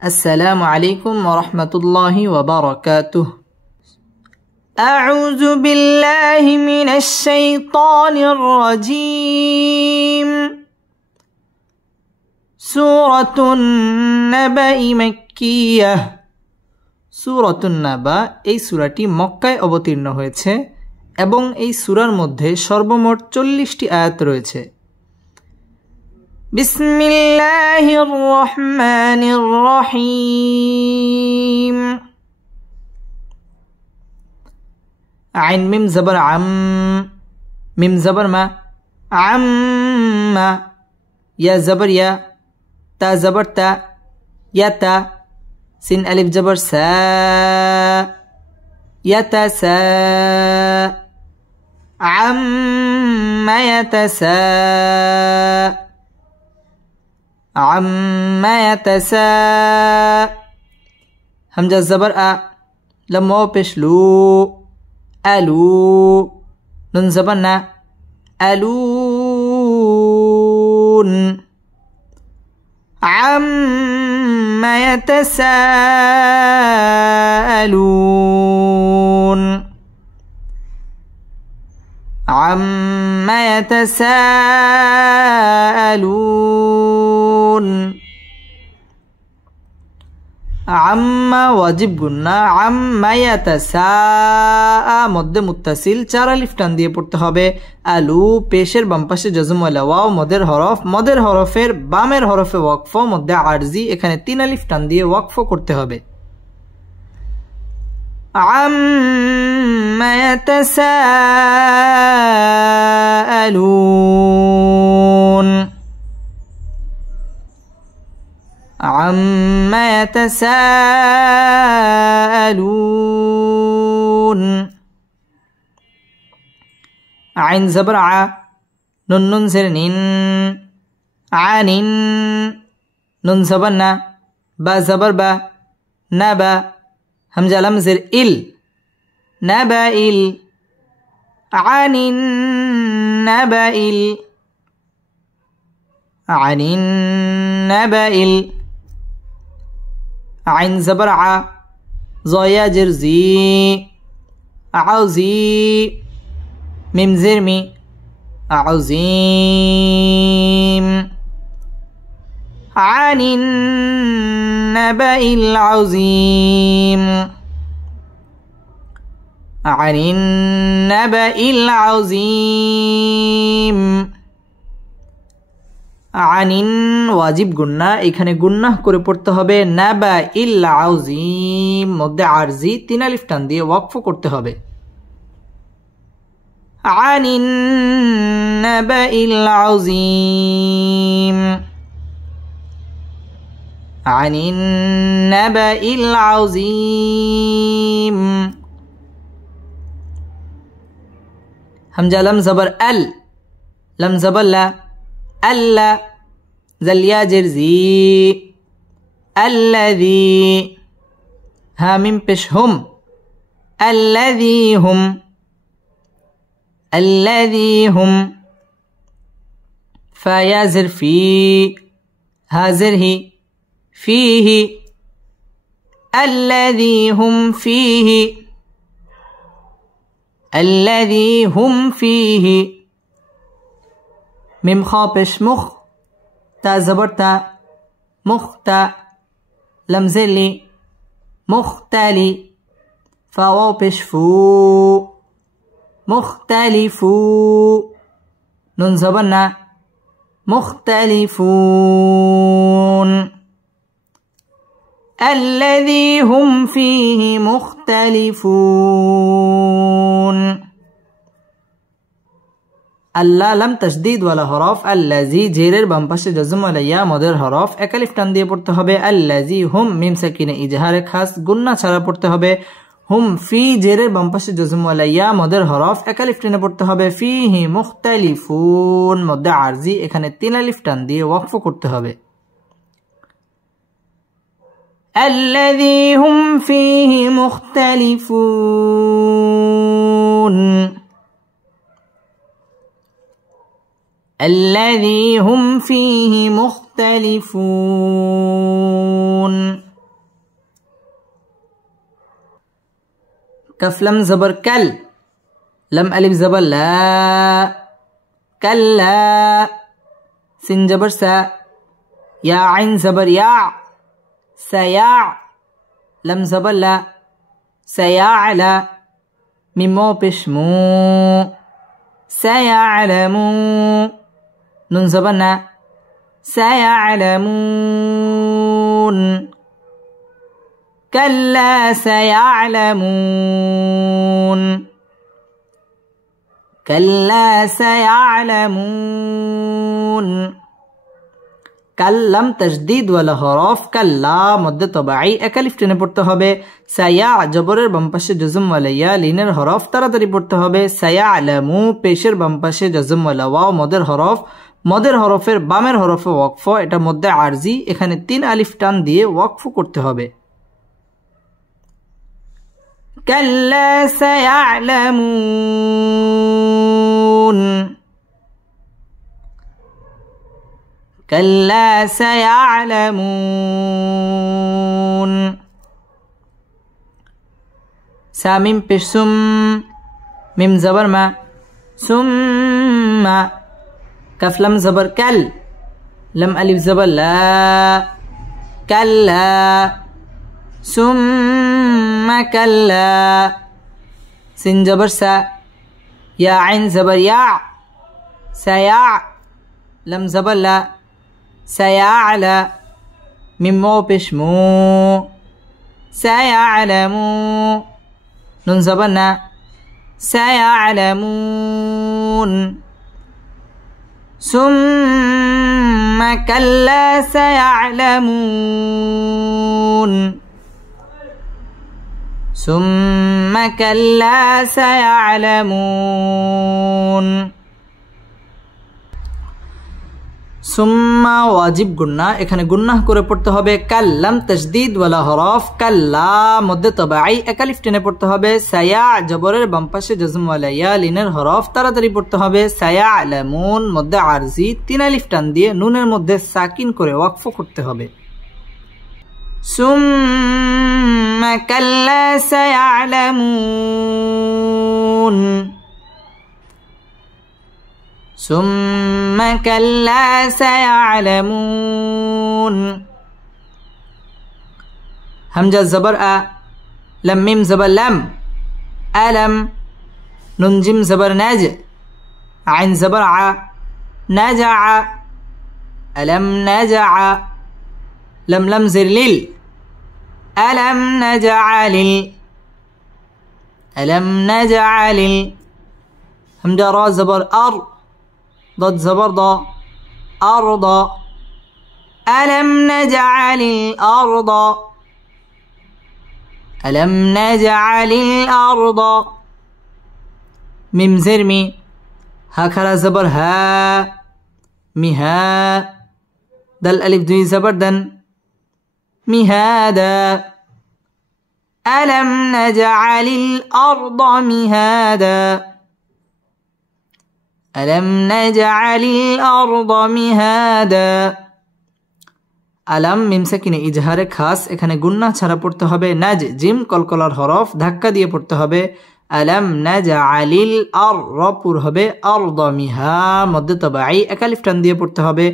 السلام عليكم ورحمة الله وبركاته. أعوذ بالله من الشيطان الرجيم. سورة النبأ مكية. سورة النبأ এই সূরাটি মক্কায় অবতীর্ণ হয়েছে এবং এই সূরার মধ্যে সর্বমোট 40টি আয়াত রয়েছে। বিসমিল্লাহির রহমানির রহিম। আইন মিম জবর আম, মিম জবর মা, আম্মা। ইয়া জবর ইয়া, তা জবর তা, ইয়াতা। সিন আলিফ জবর সা, ইয়াতাসা। আম্মা ইয়াতাসা, আম্মা ইয়াতাসা। হামজা জবর আ, লাম ওয়াও পেশ লু, আলু। নুন জবর না, আলুন। عما يتساءلون. عما يتساءلون. আম্মা ওয়াজিব গুন্না, আম্মা ইয়াতাসা মধ্যে মুত্তাসিল 4 আলিফ টান দিয়ে পড়তে হবে। আলু পেশের বাম পাশে জজম ওয়ালা ওয়াও মদের হরফ, মদের হরফের বামের হরফে ওয়াকফ, মধ্যে আরজি, এখানে 3 আলিফ টান দিয়ে ওয়াকফ করতে হবে। আম্মা ইয়াতাসাআলুন। عما يتساءلون. عين زبر ع، نون نون زر نين، عانين. نون زبر نا، با زبر با، نبا. همزة لم زر إل، نبا إل. عن النبأ عن النبأ. عين زبر ع، زايا جرزي، عوزي. ميم زرمي، عظيم. عن النبأ العظيم. عن النبأ العظيم. আনিন ওয়াজিব গুন্না, এখানে গুন্নাহ করে পড়তে হবে। নাবা ইল আযীম মধ্যে আরজি 3 আলিফ টান দিয়ে ওয়াকফ করতে হবে। আনিন নাবা ইল আযীম। আনিন নাবা ইল আযীম। হামজা লাম জবর আল, লাম জবর লা, ألا. زليا جرزي، الذي. ها من بش هم، الذي هم. الذي هم. فيا زر في، هازره فيه. الذي هم فيه. الذي هم فيه. মিম খ পেশ মুখ, তা জবর তা, মুখতা। লাম জেলি, মুখতালি। ফা ওয়াও পেশ ফু, মুখতালিফু। নুন জবর না, মুখতালিফুন। الذي هم فيه مختلفون. আল্লাহ লাম তাসদীদ ওয়ালা হরফ, আল্লাযী জেরের বাম পাশে জজম ওয়ালা ইয়া মদের হরফ, এক আলিফ টান দিয়ে পড়তে হবে। আল্লাযী হুম মিম সাকিনে ইজহারে খাস গুন্না ছাড়া পড়তে হবে। হুম ফি জেরের বাম পাশে জজম ওয়ালা ইয়া মদের হরফ, এক আলিফ টেনে পড়তে হবে। ফিহি মুখতালিফুন মধ্যে আরজি, এখানে 3 আলিফ টান দিয়ে ওয়াকফ করতে হবে। الذي هم فيه مختلفون. الذي هم فيه مختلفون. कफ लम जबर कल, लम अलिफ जबर ला, कल्ला। सिन जबर सा, या आइन जबर या, सया। लम जबर ला, सयाअला। मिमो पेशमू, सयाअलमू। नून जबर ना, सयाअलमून। कल्ला सयाअलमून, कल्ला सयाअलमून। কাল্লাম তাসদীদ ওয়ালা হরফ, কাল্লা মধ্যে তবাই একালিফ টেনে পড়তে হবে। সায়া জবরের বাম পাশে জজম ওয়ালা ইয়া লিনের হরফ তাড়াতাড়ি পড়তে হবে। সায়া আলামু পেশের বাম পাশে জজম ওয়ালা ওয়াও মদের হরফ, মদের হরফের বামের হরফে ওয়াকফ, এটা মধ্যে আরজি, এখানে 3 আলিফ টান দিয়ে ওয়াকফ করতে হবে। কাল্লা সায়ালামুন, كلا سيعلمون। ساميم بشسم، ميم زبر ما، ثم. كف لم زبر كل، لم ألف زبر لا، كلا. ثم كلا. سين زبر سا، يا عين زبر يا، سيع. لم زبر لا، سيعلى. ميمو بشمو، سيعلمو. نون زبرنا، سيعلمون. ثم كلا سيعلمون، ثم كلا سيعلمون। সুম্মা ওয়াজিব গুন্না, এখানে গুন্নাহ করে পড়তে হবে। কাল্লাম তাসদীদ ওয়ালা হরফ, কাল্লা মধ্যে তবাই একালিফ টেনে পড়তে হবে। সায়া জবরের বাম পাশে জজম ওয়ালা ইয়া লিনের হরফ তাড়াতাড়ি পড়তে হবে। সায়া আলামুন মধ্যে আরজি 3 আলিফ টান দিয়ে নুনের মধ্যে সাকিন করে ওয়াকফ করতে হবে। সুম্মা কাল্লা সায়ালামুন, ثم كلا سيعلمون। همزة زبر أ، لم ميم زبر لم، ألم. نون جيم زبر نج، عين زبر ع، نجع. ألم نجع. لم لم زر لل، ألم نجعل. ألم نجعل. همزة را زبر أر، ضد زبر ضا، أرض. ألم نجعل الأرض، ألم نجعل الأرض. ميم زرمي، هكذا زبر ها، مها. دل ألف دوي زبر دن، مهادا. ألم نجعل الأرض مهادا، ألم نجعل الأرض مهادا। আলাম মিম সাকিনে ইজহারে খাস, এখানে গুন্না ছাড়া পড়তে হবে। নাজ জিম কলকলার হরফ ধাক্কা দিয়ে পড়তে হবে। আলাম নাজআলিল পুর হবে আরদ মিহা মধ্যে তবাই একালিফ টান দিয়ে পড়তে হবে।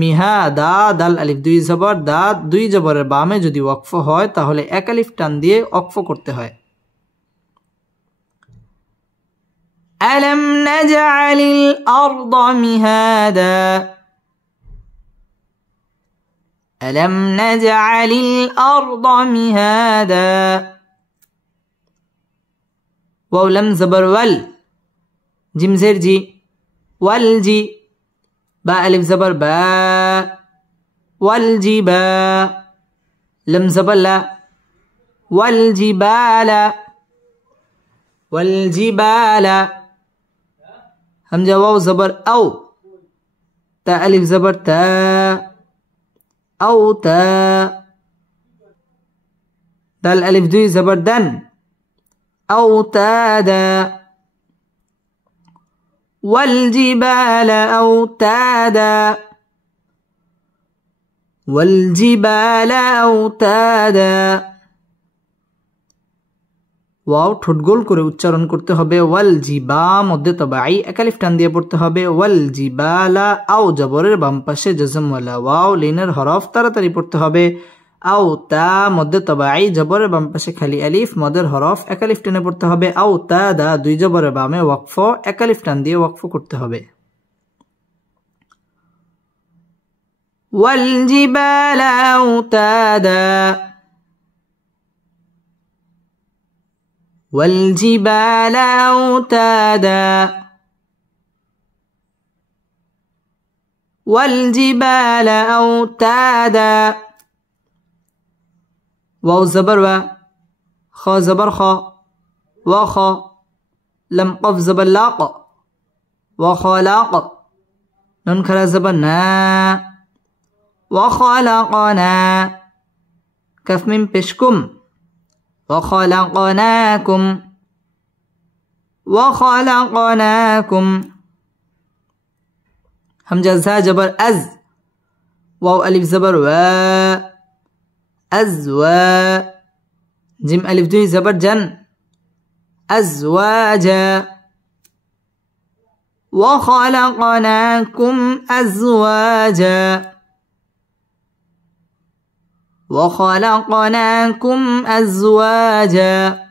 মিহা দা দাল আলিফ 2 জবর, দা 2 জবরের বামে যদি ওয়াকফ হয় তাহলে একালিফ টান দিয়ে ওয়াকফ করতে হয়। ألم نجعل الأرض مهادا، ألم نجعل الأرض مهادا. واو لم زبر ول، جيم زر جي، والجي. با ألف زبر با، والجبا. لم زبر لا، والجبال، والجبال. همزة واو زبر أو، تا ألف زبر تا، أو تا. دال ألف 2 زبر دن، أو تادا. والجبال أوتادا، والجبال أوتادا. ওয়াও ঠোঁট গোল করে উচ্চারণ করতে হবে ওয়াল জিবা মধ্যে তবাই এক আলিফ টান দিয়ে পড়তে হবে ওয়াল জিবালা আও জবরের বাম পাশে জজম ওয়ালা ওয়াও লিনের হরফ তাড়াতাড়ি পড়তে হবে আও তা মধ্যে তবাই জবরের বাম পাশে খালি আলিফ মদের হরফ এক আলিফ টেনে পড়তে হবে আও তা দা দুই জবরের বামে ওয়াকফ এক আলিফ টান দিয়ে ওয়াকফ করতে হবে ওয়াল জিবালা আওতাদা والجبال أوتادا والجبال أوتادا واو زبر و خا زبر خا وخا لم قف زبر لاق وخلاق نون كلا زبر نا وخلقنا كف من بشكم وخلقناكم همزة زا جبر أز واو ألف زبر و أزوا جيم ألف دوي زبر جن أزواجا وخلقناكم أزواجا وخلقناكم أزواجا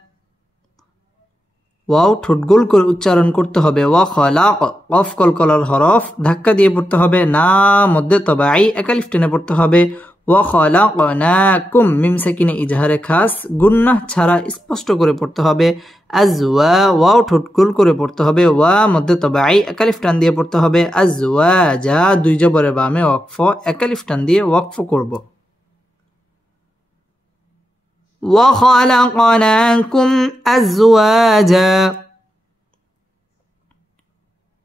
ওয়াও ঠোঁট গোল করে উচ্চারণ করতে হবে ওয়া খলাক কফ কলকলার হরফ ধাক্কা দিয়ে পড়তে হবে না মধ্যে তবাই এক আলিফ টেনে পড়তে হবে ওয়া খলাকনাকুম মিম সাকিনে ইজহারে খাস গুন্নাহ ছাড়া স্পষ্ট করে পড়তে হবে আজওয়া ওয়াও ঠোঁট গোল করে পড়তে হবে ওয়া মধ্যে তবাই এক আলিফ টান দিয়ে পড়তে হবে আজওয়াজা দুই জবরের বামে ওয়াকফ এক আলিফ টান দিয়ে ওয়াকফ করব وخلقناكم أزواجا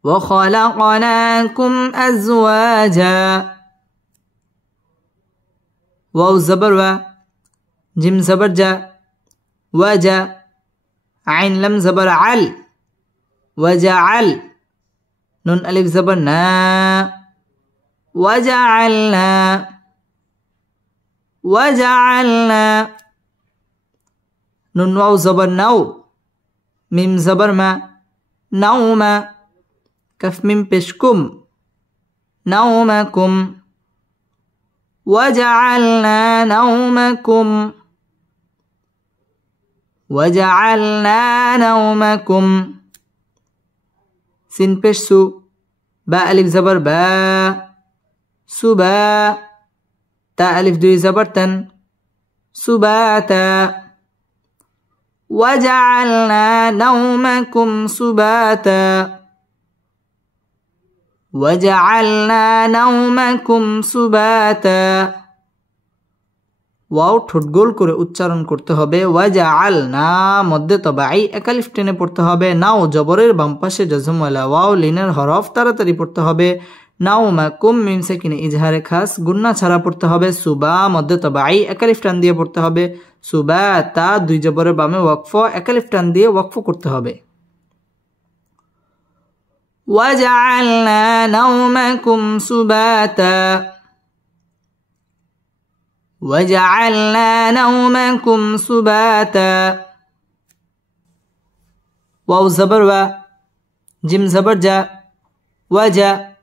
وخلقناكم أزواجا واو زبر و جيم زبر جا وجا عين لم زبر عل وجعل نون ألف زبر نا وجعلنا وجعلنا نون واو زبر نو ميم زبر ما نوم كف ميم بشكم نومكم وجعلنا نومكم وجعلنا نومكم سين بشسو با ألف زبر با سبا تا ألف دوي زبر تن سباتا وجعلنا نومكم سباتا وجعلنا نومكم سباتا ওয়াও ঠোঁট গোল করে উচ্চারণ করতে হবে ওয়াজআলনা মধ্যে তবাই এক আলিফ টেনে পড়তে হবে নাও জবরের বাম পাশে জজম ওয়ালা ওয়াও লিনের হরফ তাড়াতাড়ি পড়তে হবে নাওমাকুম মিম সাকিনে ইজহারে খাস গুন্না ছাড়া পড়তে হবে সুবা মধ্যে তবাই এক আলিফ টান দিয়ে পড়তে হবে সুবাতা দুই জবরের বামে ওয়াকফ এক আলিফ টান দিয়ে ওয়াকফ করতে হবে ওয়াজআলনা নাওমাকুম সুবাতা وجعلنا نومكم سباتا واو زبر و جيم زبر جا وجا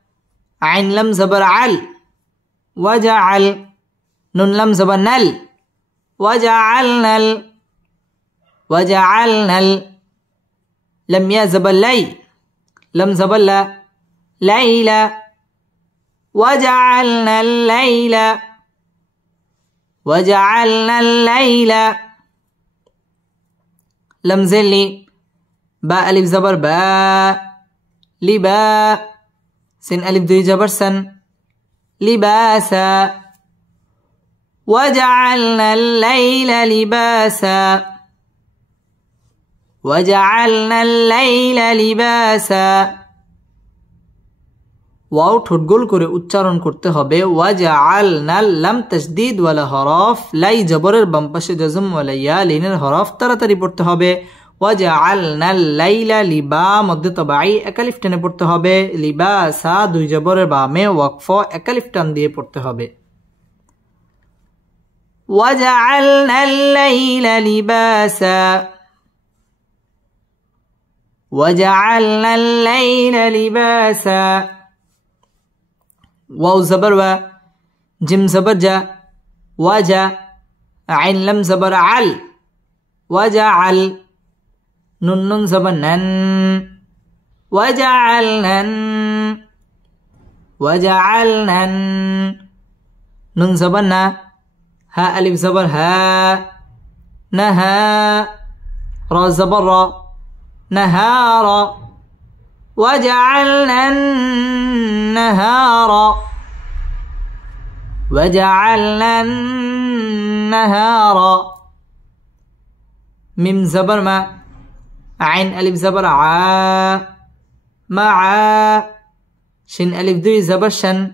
عين لم زبر عل وجعل نون لم زبر نل وجعلنا وجعلنا لم يا زبر لي لم زبر لا ليلى وجعلنا الليل وجعلنا الليل لم زلي با ألف زبر با لبا سن ألف دوي جبر سن لباسا وجعلنا الليل لباسا وجعلنا الليل لباسا ওয়াও ঠোঁট গোল করে উচ্চারণ করতে হবে ওয়াজআলনা লাম তাসদীদ ওয়ালা হরফ লাই জবরের বাম পাশে জজম ওয়ালা ইয়া লিনের হরফ তাড়াতাড়ি পড়তে হবে ওয়াজআলনা লাইলা লিবা মধ্যে তবাই এক আলিফ টেনে পড়তে হবে লিবাসা দুই জবরের বামে ওয়াকফ এক আলিফ টান দিয়ে পড়তে হবে ওয়াজআলনা লাইলা লিবাসা وجعلنا الليل لباسا واو زبر و جم زبر جا وجا عين لم زبر عل وجعل نون زبر نن وجعلنا نون زبر نا ها ألف زبر ها نها را زبر را نهار وجعلنا النهار ميم زبر ما عين ألف زبر ع مع شن ألف دوي زبر شن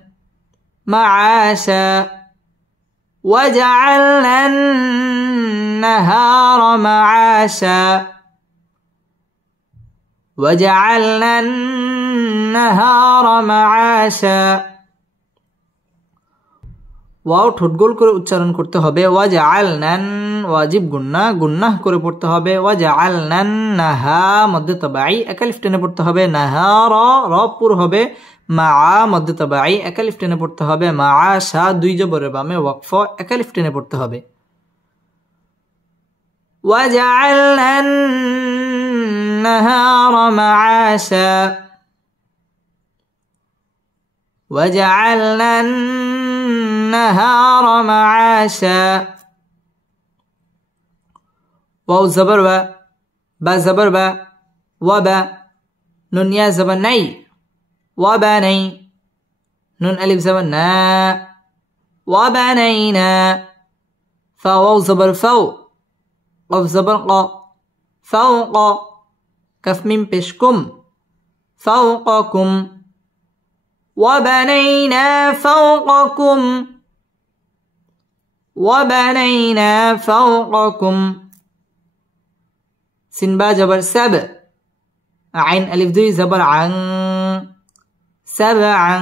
معاشا وجعلنا النهار معاشا وجعلنا النهار معاشا ওয়াও ঠোঁট গোল করে উচ্চারণ করতে হবে ওয়াজআলনান ওয়াজিব গুন্নাহ করে পড়তে হবে ওয়াজআলনান নাহা মধ্যে তাবাই একালিফ টেনে পড়তে হবে নাহারা র পুর হবে মা মধ্যে তাবাই একালিফ টেনে পড়তে হবে মাআশা দুই জবরের বামে ওয়াকফ একালিফ টেনে পড়তে হবে ওয়াজআলনান النهار معاشا وجعلنا النهار معاشا واو زبر و با زبر با وبا نون يا زبر ني وبني نون ألف زبر نا وبنينا فواو زبر فو قف زبر قا فوق كف من بشكم فوقكم وبنينا فوقكم سنبا جبر سب عين ألف دوي زبر عن سبعا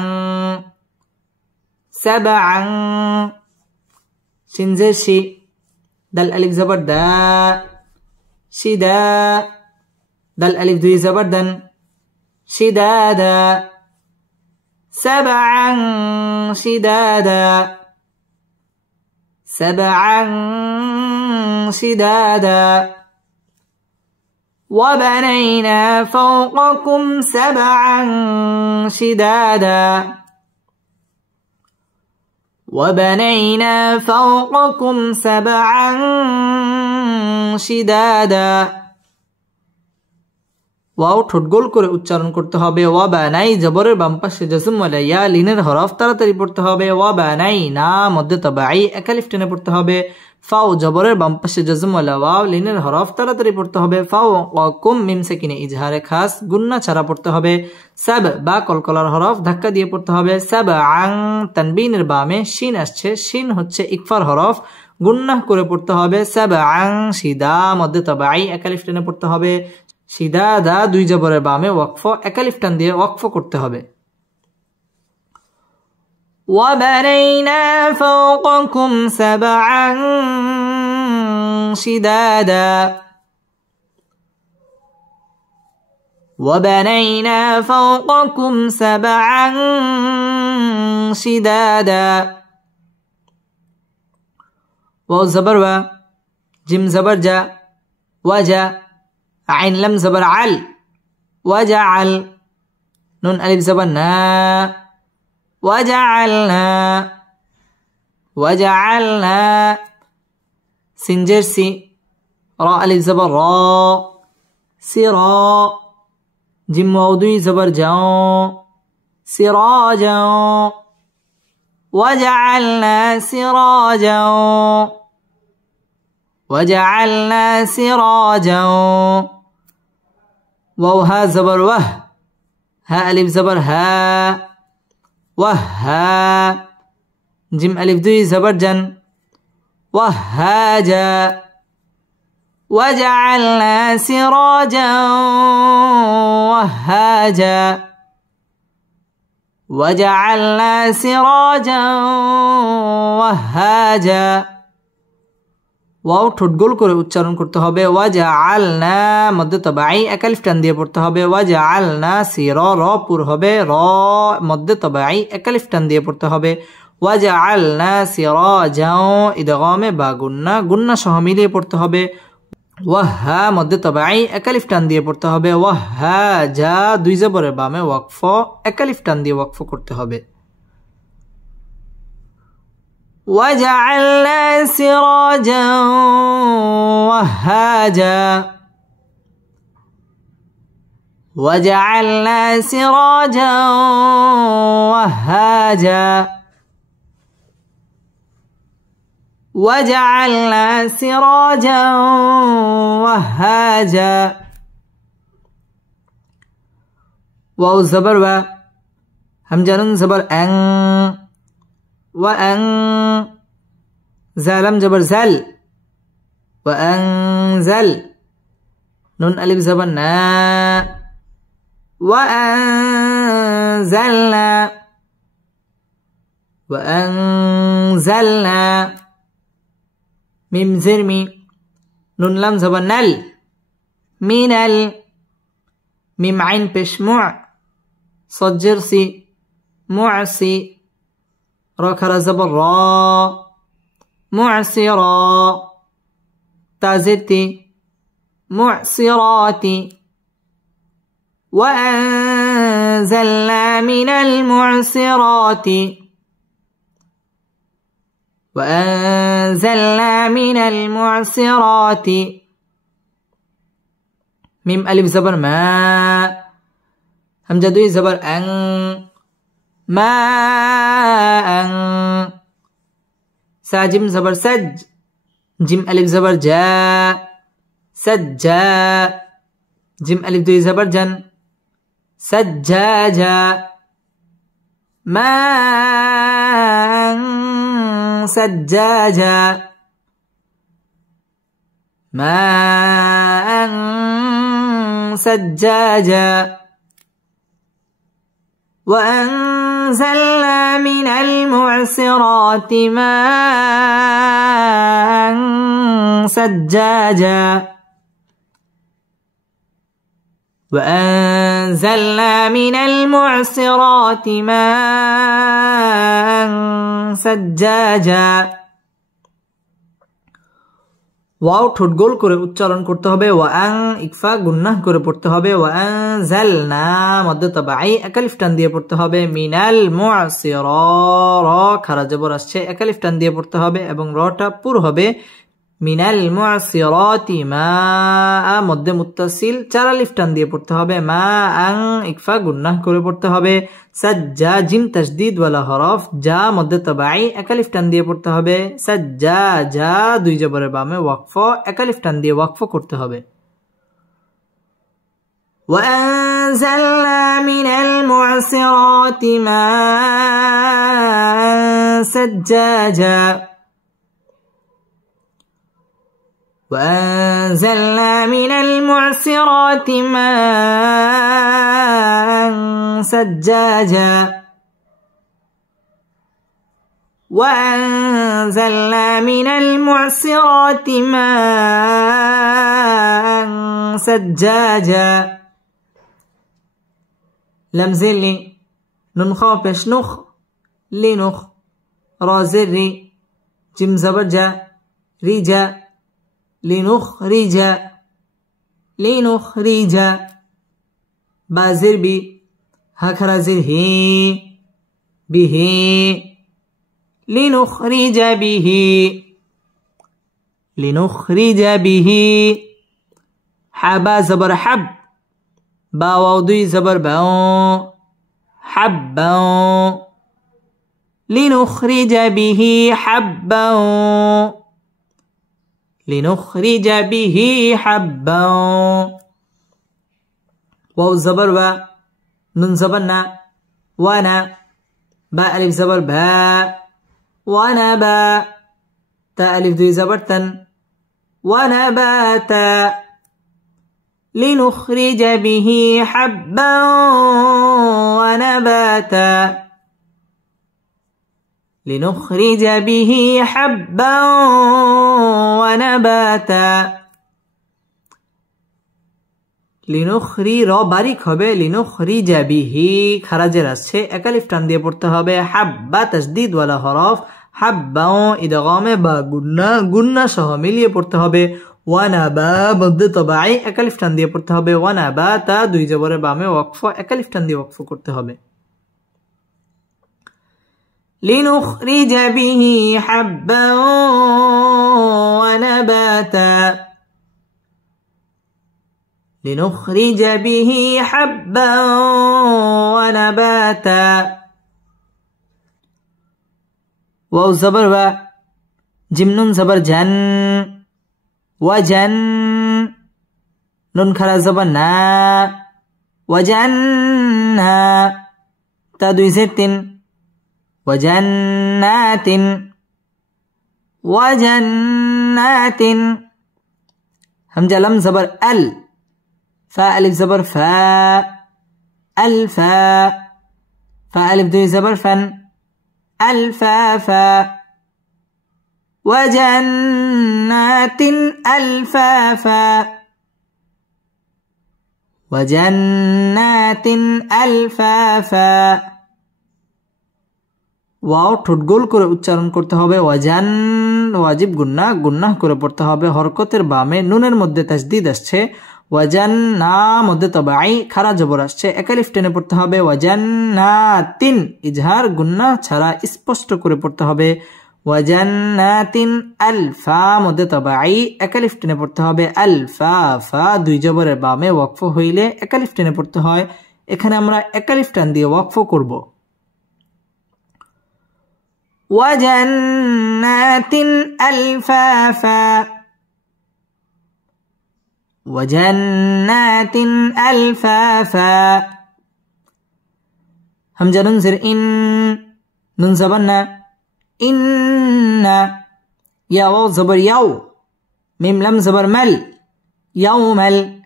شنزر شي دل ألف زبر دا شدا دل ألف دوي زبر دن شدادا سبعا شدادا وبنينا فوقكم سبعا شدادا وبنينا فوقكم سبعا شدادا ওয়াও ঠোঁট গোল করে উচ্চারণ করতে হবে ওয়াবানাই জবরের বাম পাশে জজম ওয়ালা ইয়া লিনের হরফ তাড়াতাড়ি পড়তে হবে ওয়াবানাই না মধ্যে তাবাই একালিফ টেনে পড়তে হবে ফাও জবরের বাম পাশে জজম ওয়ালা ওয়াও লিনের হরফ তাড়াতাড়ি পড়তে হবে ফাও ওয়াকুম মিম সাকিনে ইজহারে খাস গুন্না ছাড়া পড়তে হবে সাব বা কলকলার হরফ ধাক্কা দিয়ে পড়তে হবে সাবআন তানবিনের বামে শিন আসছে শিন হচ্ছে ইকফার হরফ গুন্নাহ করে পড়তে হবে সাবআন শিদা মধ্যে তাবাই একালিফ টেনে পড়তে হবে শিদাদা দুই জবরের বামে ওয়াকফ একালিফ টান দিয়ে ওয়াকফ করতে হবে وبنينا فوقكم سبعا شدادا وبنينا فوقكم سبعا شدادا واو زبر و جيم زبر جا وجا عين لم زبر عل وجعل نون ألف زبر نا وجعلنا سنجر سي را ألف زبر را سرا جيم وودوي زبر جاو سراجا وجعلنا سراجا واو ها زبر وه ها ألف زبر ها وها جيم ألف دوي زبر جن وهاجا وجعلنا سراجا وهاجا وجعلنا سراجا وهاجا ওয়াও ঠোঁট গোল করে উচ্চারণ করতে হবে। ওয়াজআলনা মধ্যে তবাই এক আলিফ টান দিয়ে পড়তে হবে। ওয়াজআলনা সিরা র পুর হবে, র মধ্যে তবাই এক আলিফ টান দিয়ে পড়তে হবে। ওয়াজআলনা সিরাজাও ইদগামে বা গুন্না, গুন্না সহ মিলিয়ে পড়তে হবে। ওয়াহা মধ্যে তবাই এক আলিফ টান দিয়ে পড়তে হবে। ওয়াহা যা দুই জবরের বামে ওয়াকফ, এক আলিফ টান দিয়ে ওয়াকফ করতে হবে। وجعلنا سراجا وهاجا وجعلنا سراجا وهاجا وجعلنا سراجا وهاجا واو زبر و همزة نون زبر أن وأن زالم جبر زل وأنزل نون ألف زبر نا وأنزلنا وأنزلنا ميم زرمي نون لام زبر نل من ال ميم عين بش مع صجرسي معسي را خرا زبر را معسرا تازتي معسراتي وأنزلنا من المعسرات وأنزلنا من المعسرات ميم ألف زبر ما همزة دوي زبر أن ماء ساجم زبر سج جيم ألف زبر جا سجا جيم ألف دوي زبر جن سجاجا ماء سجاجا ماء سجاجا وأنزلنا من المعصرات ماء سجاجا وأنزلنا من المعصرات ماء سجاجا ওয়াও ঠোঁট গোল করে উচ্চারণ করতে হবে। ওয়াং ইকফা গুন্নাহ করে পড়তে হবে। ওয়ানজালনা মধ্যে তাবাই এক আলিফ টান দিয়ে পড়তে হবে। মিনাল মুআসিরা র খারা জবর আসছে, এক আলিফ টান দিয়ে পড়তে হবে এবং রটা পুর হবে। মিনাল মুআসিরাতি মা মধ্যে মুত্তাসিল চার আলিফ টান দিয়ে পড়তে হবে। মা আং ইকফা গুন্নাহ করে পড়তে হবে। সাজ্জা জিম তাসদীদ ওয়ালা হরফ যা মধ্যে তাবাই এক আলিফ টান দিয়ে পড়তে হবে। সাজ্জা যা দুই জবরের বামে ওয়াকফ, এক আলিফ টান দিয়ে ওয়াকফ করতে হবে। وأنزلنا من المعصرات ماء سجاجا وأنزلنا من المعصرات ماء سجاجا وأنزلنا من المعصرات ماء سجاجا لمزلي ننخا بش نخ لنخ رازري جم زبرجا ريجا لنخرج لنخرج بازر بي هكذا زره به لنخرج به لنخرج به حبا زبر حب با وضي زبر باو حبا لنخرج به حبا لنخرج به حبا واو زبر و نون زبر نا وانا با ألف زبر با ونبا تا ألف دوي زبر تن ونباتا لنخرج به حبا ونباتا لنخرج به حبا ونباتا ونباتا লিনুখরি র বারিক হবে লিনুখরিজা বিহি খারাজের আছে একালিফ টান দিয়ে পড়তে হবে হাব্বা তাসদীদ ওয়ালা হরফ হাব্বাও ইদগামে বা গুন্না সহ মিলিয়ে পড়তে হবে ওয়ানাবা মদ্দে তবাই একালিফ টান দিয়ে পড়তে হবে ওয়ানাবাতা দুই জবরের বামে ওয়াকফ একালিফ টান দিয়ে ওয়াকফ করতে হবে لنخرج به حبا ونباتا لنخرج به حبا ونباتا واو زبر و جيم نون زبر جن وجن نون خرا زبر نا وجننا تا দুই জের তিন وجنات وجنات همزة لم زبر ال فاء ألف زبر فاء الفاء فاء ألف دوي زبر فن الفافا وجنات الفافا وجنات الفافا ওয়াও ঠোঁট গোল করে উচ্চারণ করতে হবে ওয়াজান ওয়াজিব গুন্নাহ করে পড়তে হবে হরকতের বামে নুনের মধ্যে তাসদীদ আসছে ওয়াজান্না মধ্যে তবাই খারা জবর আসছে একালিফ টেনে পড়তে হবে ওয়াজান্নাতিন ইজহার গুন্নাহ ছাড়া স্পষ্ট করে পড়তে হবে ওয়াজান্নাতিন আলফা মধ্যে তবাই একালিফ টেনে পড়তে হবে আলফা ফা দুই জবরের বামে ওয়াকফ হইলে একালিফ টেনে পড়তে হয় এখানে আমরা একালিফ টান দিয়ে ওয়াকফ করব وجنات ألفافا وجنات ألفافا همزة ننزر إن ننزبنا إن يا واو زبر يو ميم لم زبر مل يومل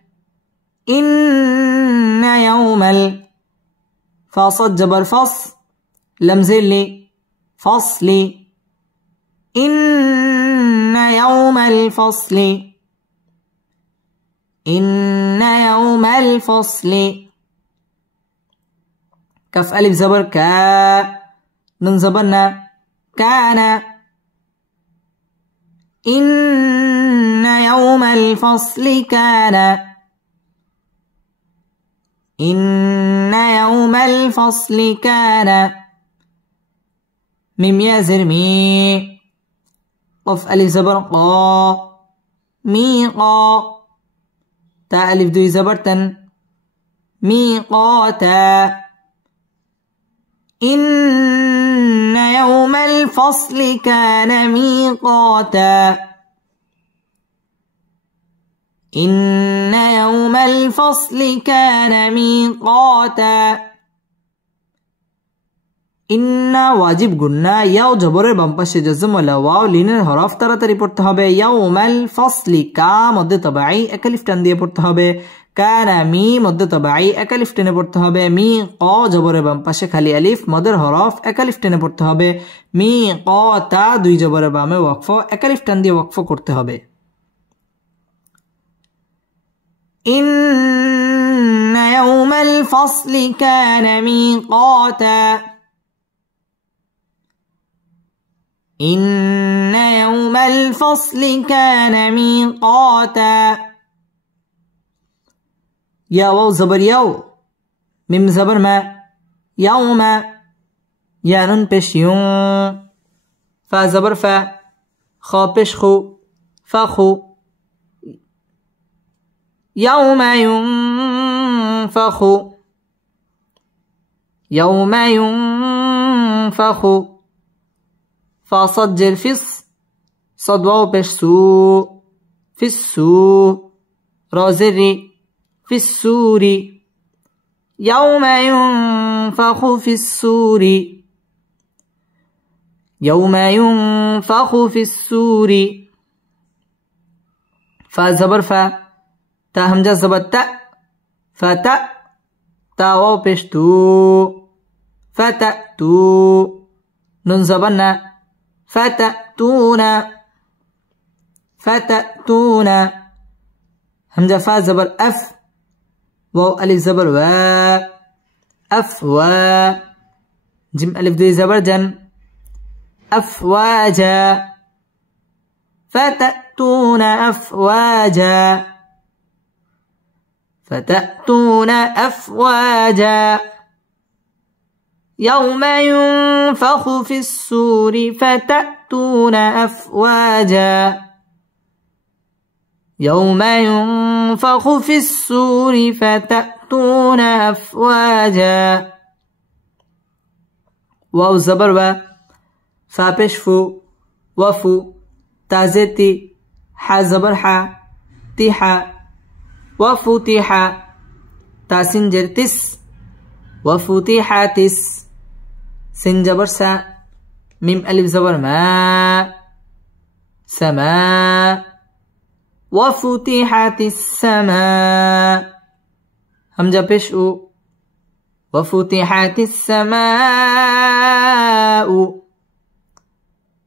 إن يومل فاصد جبر فص لم زلي فصل إن يوم الفصل إن يوم الفصل كف ألف زبر كا نون زبرنا كان إن يوم الفصل كان إن يوم الفصل كان ميم يا زر مي قف ألف زبر قا ميقا تا ألف دوي زبر تن ميقاتا إن يوم الفصل كان ميقاتا إن يوم الفصل كان ميقاتا ইন্না ওয়াজিব গুন্না ইয়াও জবরের বাম পাশে জজম ওয়ালা ওয়াও লিনের হরফ তাড়াতাড়ি পড়তে হবে ইয়াউমাল ফাসলি কা মধ্যে তবাই একালিফ টান দিয়ে পড়তে হবে কানা মি মধ্যে তবাই একালিফ টেনে পড়তে হবে মি ক জবরের বাম পাশে খালি আলিফ মদের হরফ একালিফ টেনে পড়তে হবে মি ক তা দুই জবরের বামে ওয়াকফ একালিফ টান দিয়ে ওয়াকফ করতে হবে ইন্না ইয়াউমাল ফাসলি কানা মিকাতা إن يوم الفصل كان ميقاتا يا واو زبر يو ميم زبر ما يوم يا نون بش يون فا زبر فا خا بش خو فخو يوم ينفخ يوم ينفخ فصجر فص صد واو بش سو في السو رازري في السور يوم ينفخ في السور يوم ينفخ في السور فا زبر فا تا همزة زبر تا فتا تا واو بش تو فتأتو نون زبرنا فتأتون فتأتون همزة فا زبر أف واو ألف زبر وا أفوا جيم ألف دوي زبر جن أفواجا فتأتون أفواجا فتأتون أفواجا يوم ينفخ في الصور فتأتون أفواجا يوم ينفخ في الصور فتأتون أفواجا واو زبر و فا پیش فو وفو تازتی حا زبر حا تیحا وفتح تاسنجر تس وفتحت سنجبر سا ميم ألف زبر ما سما وفتحت السماء همزة پیش او وفتحت السماء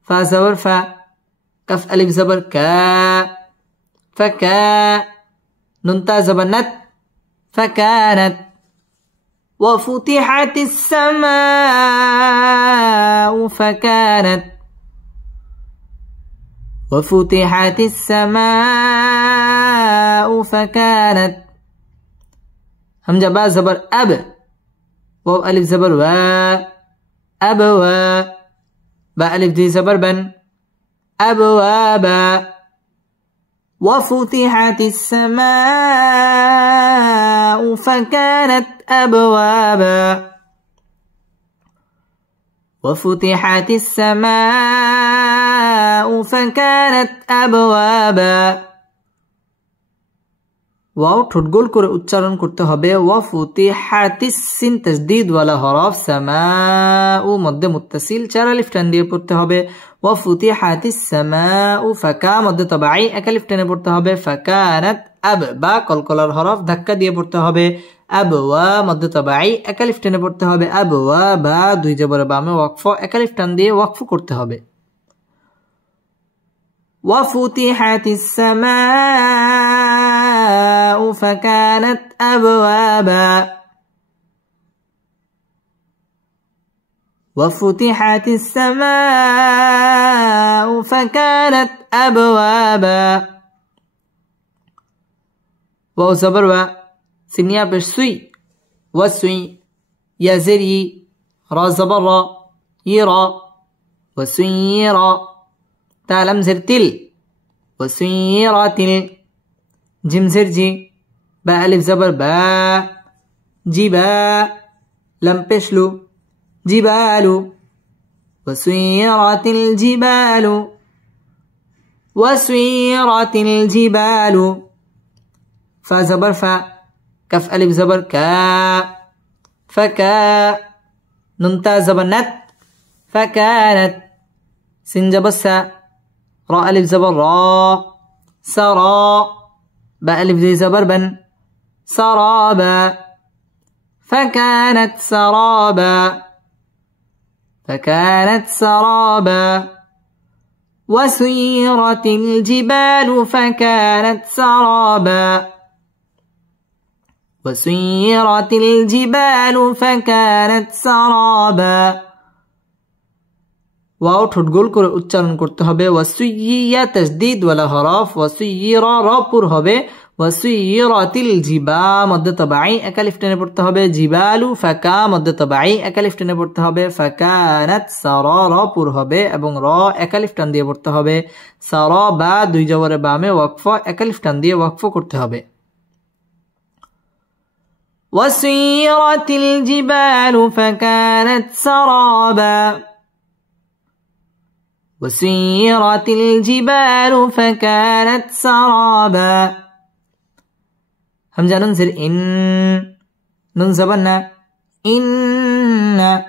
فا زبر فا كف ألف زبر كا فكا ننتا زبنت فكانت وفتحت السماء فكانت وفتحت السماء فكانت همزة با زبر أب واو ألف زبر وا أبوا با ألف دي زبر بن أبوابا وفتحت السماء فكانت أبوابا وفتحت السماء فكانت أبوابا واو ঠোঁট গোল করে উচ্চারণ করতে হবে ওয়াফুতিহাতিস সিন তাসদীদ ওয়ালা হরফ সামাউ মধ্যে মুত্তাসিল চার আলিফ টান দিয়ে পড়তে হবে ওয়াফুতিহাতিস সামাউ ফাকা মধ্যে তাবাই এক আলিফ টানে পড়তে হবে ফাকানাত আব বা কলকলার হরফ ধাক্কা দিয়ে পড়তে হবে আবওয়া মধ্যে তাবাই এক আলিফ টানে পড়তে হবে আবওয়া বা দুই জবর বামে ওয়াকফ এক আলিফ টান দিয়ে ওয়াকফ করতে হবে وفتحت السماء فكانت أبوابا وفتحت السماء فكانت أبوابا واو زبر و سنيا بشسوي وسوي يا زري را زبر را يرا وسيرا تالم زرتل وسيرتل جيم زرجي با ألف زبر با جبا لم بشلو جبال وسيرت الجبال وسيرت الجبال فا زبر فا كف ألف زبر كا فكا ننتا زبر نت فكانت سنجبسا را ألف زبر را سرا با ألف زي زبر بن سرابا فكانت سرابا فكانت سرابا وسيرت الجبال فكانت سرابا وسيرت الجبال فكانت سرابا واو ঠোঁট গোল করে উচ্চারণ করতে হবে ওয়াসুইয়া তাসদীদ ওয়ালা হরফ ওয়াসুইরা রা পুর হবে ওয়াসুইরাতিল জিবা মধ্যে তাবাই এক আলিফ টেনে পড়তে হবে জিবালু ফাকা মধ্যে তাবাই এক আলিফ টেনে পড়তে হবে ফাকানাত সারা রা পুর হবে এবং রা এক আলিফ টান দিয়ে পড়তে হবে সারা বা দুই জবরের বামে ওয়াকফ এক আলিফ টান দিয়ে ওয়াকফ করতে হবে ওয়াসুইরাতিল জিবালু ফাকানাত সারাবা وسيرت الجبال فكانت سرابا همزة ننزل إن نون زبرنا إن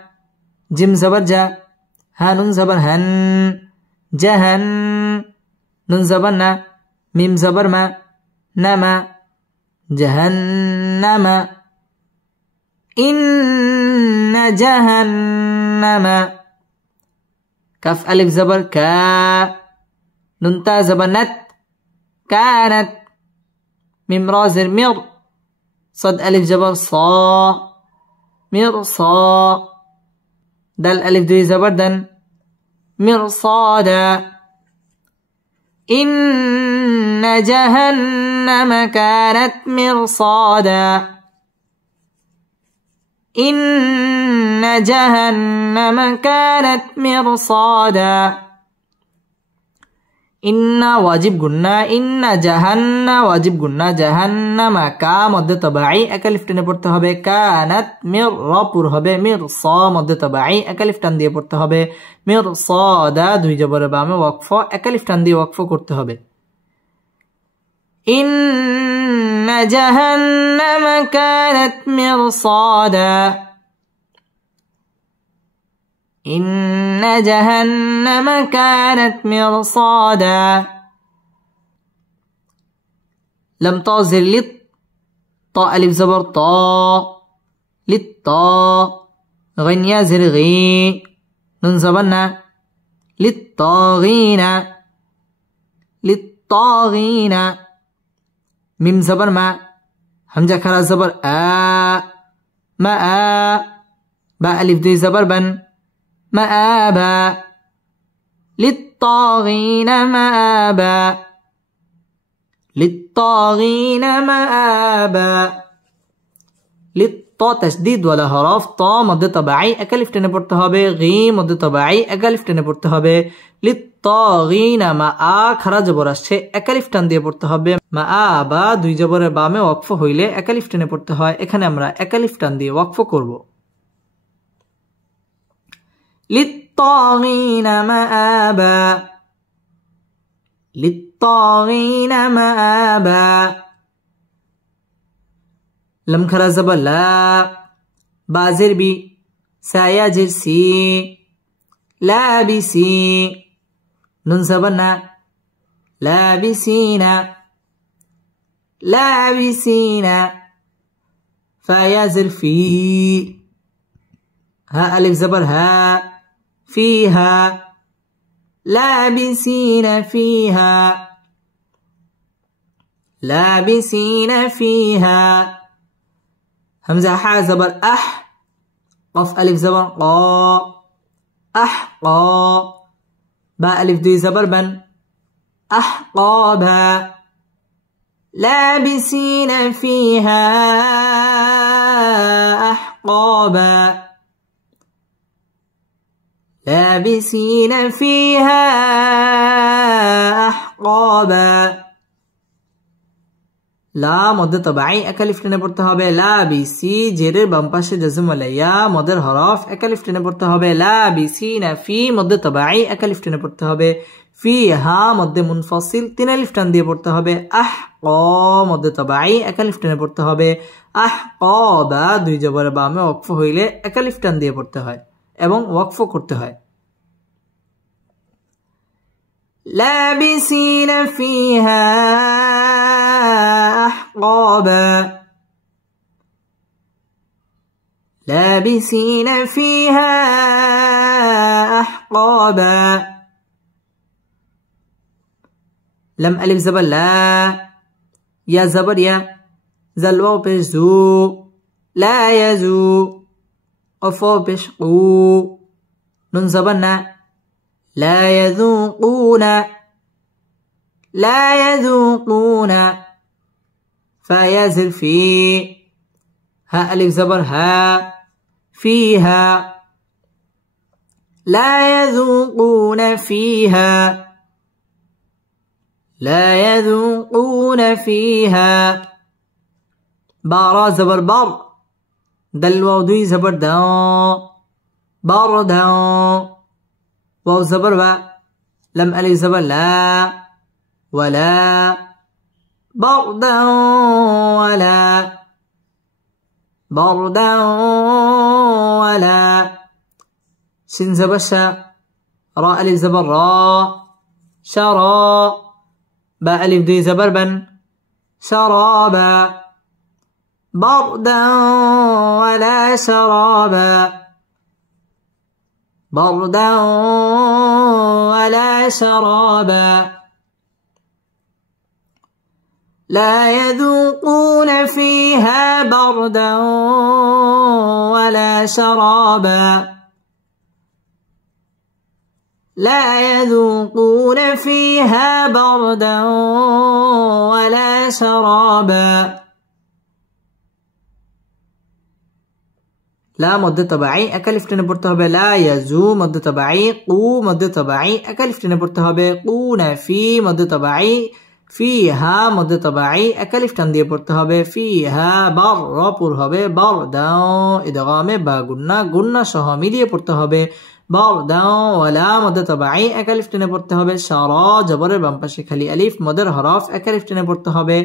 جيم زبر جا ها نون زبر هن جهن نون زبرنا ميم زبر ما نما جهنم إن جهنم كف ألف زبر كا ننتا زبر نت كانت ميم را زر مر صاد ألف زبر صا مرصا دال ألف دوي زبر دن مرصادا إن جهنم كانت مرصادا إن جهنم كانت مرصادا إن واجب قلنا إن جهنم واجب قلنا جهنم का मध्य तबाई एकालिफ टेने पढ़ते হবে कानत मिर रा पुर হবে मिर सा मध्य तबाई एकालिफ टान দিয়ে পড়তে হবে मिर सादा দুই জবরের বামে ওয়াকফ একালিফ টান দিয়ে ওয়াকফ করতে হবে إن جهنم كانت مرصادا إن جهنم كانت مرصادا لم تظهر لط طاء ألف زبر طا للطا غين يا زر غي نون زبرنا للطاغين للطاغين ميم زبر ما همزة خرا زبر ما با ألف دوي زبر بن مآبا للطاغين مآبا للطاغين مآبا للطا تشديد ولا حرف طا مد طبيعي একালিফ টেনে পড়তে হবে গি মদ তবাই একালিফ টেনে পড়তে হবে লিত্তাগিন মা আ খারা জবর আসছে একালিফ টান দিয়ে পড়তে হবে মা আবা দুই জবরের বামে ওয়াকফ হইলে একালিফ টেনে পড়তে হয় এখানে আমরা একালিফ টান দিয়ে ওয়াকফ করব للطاغين مآبا للطاغين مآبا لم خرا زبر لا بازر بي ساياجر سي لابسي نون زبرنا لابسين لابسين فايازر في ها ألف زبر ها فيها لابسين فيها لابسين فيها همزة حا زبر أح قف ألف زبر قا أحقا باء ألف دوي زبر بن أحقابا لابسين فيها أحقابا لابسين فيها أحقابا لا مد طبيعي একালিফ টেনে পড়তে হবে লাবিসি জেরের বাম পাশে জজম আলাইয়া মদের হরফ একালিফ টেনে পড়তে হবে লাবিসিনা ফি মদ طبيعي একালিফ টেনে পড়তে হবে ফিহা মদ মুনফাসিল তিন আলিফ টান দিয়ে পড়তে হবে আহকা মদ طبيعي একালিফ টেনে পড়তে হবে আহকাবা দুই জবরের বামে ওয়াকফ হইলে একালিফ টান দিয়ে পড়তে হয় এবং ওয়াকফ করতে হয় لابسين فيها أحقابا لابسين فيها أحقابا لم ألف زبر لا يا زبر يا زلوا بشزو لا يزو قفوا بشقو نون زبرنا لا يذوقون لا يذوقون فيازر في ها ألف زبر ها فيها لا يذوقون فيها لا يذوقون فيها بارا زبر بر دل وضوي زبر دا بردا واو زبر با لم ألف زبر لا ولا بردا ولا بردا ولا سين زبر شا را ألف زبر را شرا با ألف دي زبر بن شرابا بردا ولا شرابا بردا ولا شرابا لا يذوقون فيها بردا ولا شرابا لا يذوقون فيها بردا ولا شرابا লা মধ্যে তবাই একা লিফ টেনে পড়তে হবে লা ইয়াজু মধ্যে তবাই কু মধ্যে তবাই একা লিফ টেনে পড়তে হবে কুনা ফি মধ্যে তবাই ফিহা মধ্যে তবাই একা লিফ টান দিয়ে পড়তে হবে ফিহা বার পুর হবে বার দাও ইদগামে বা গুন্না গুন্না সহ মিলিয়ে পড়তে হবে বার দাও ওয়ালা মধ্যে তবাই একা লিফ টেনে পড়তে হবে শারা জবরের বাম পাশে খালি আলিফ মদের হরফ একা লিফ টেনে পড়তে হবে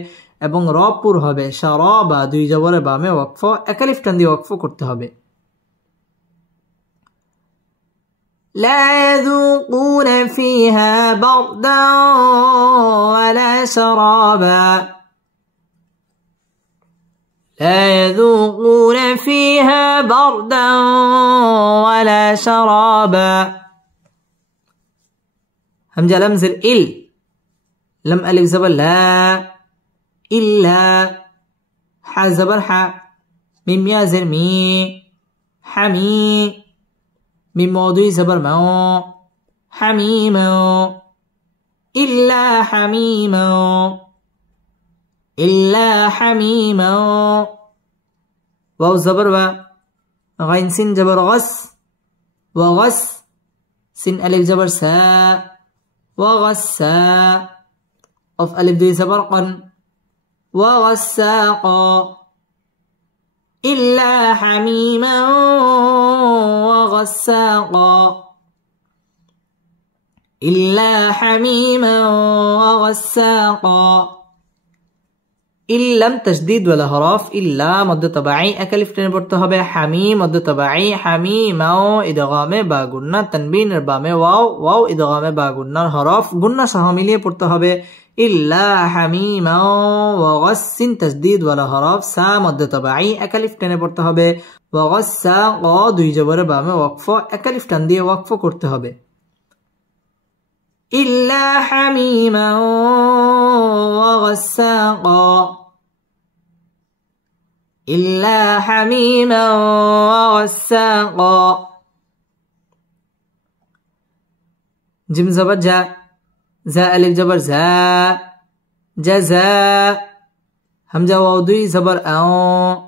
এবং র পুর হবে শারা বা দুই জবরের বামে ওয়াকফ একা লিফ টান দিয়ে ওয়াকফ করতে হবে لا يذوقون فيها بردا ولا شرابا لا يذوقون فيها بردا ولا شرابا همزة لمز الإل لم ألف زبر لا إلا ح زبر ح ميم يا زر مي حمي من موضوع زبر مو حميم إلا حميم إلا حميم واو زبر و غين سين جبر غس وغس سين ألف زبر سا وغسا أف ألف دي زبر قن وغساقا إلا حميما وغساقا إلا حميما وغساقا إلم تشديد ولا هراف إلا مد طبيعي أكلف تنبرته به حميم مد طبيعي حميما إدغام با غنة تنبين ربام واو إدغام با غنة هراف غنة شاملية پرته به إلا حميما وغس تشديد ولا هراف سا مد طبيعي أكلف تنبرته به وغساقا দুই জবরের বামে ওয়াকফ একালিফ টান দিয়ে ওয়াকফ করতে হবে إلا حميما وغساقا إلا حميما وغساقا جيم زبر جا زا ألف جبر زا جزاء همزة واو دوي زبر أو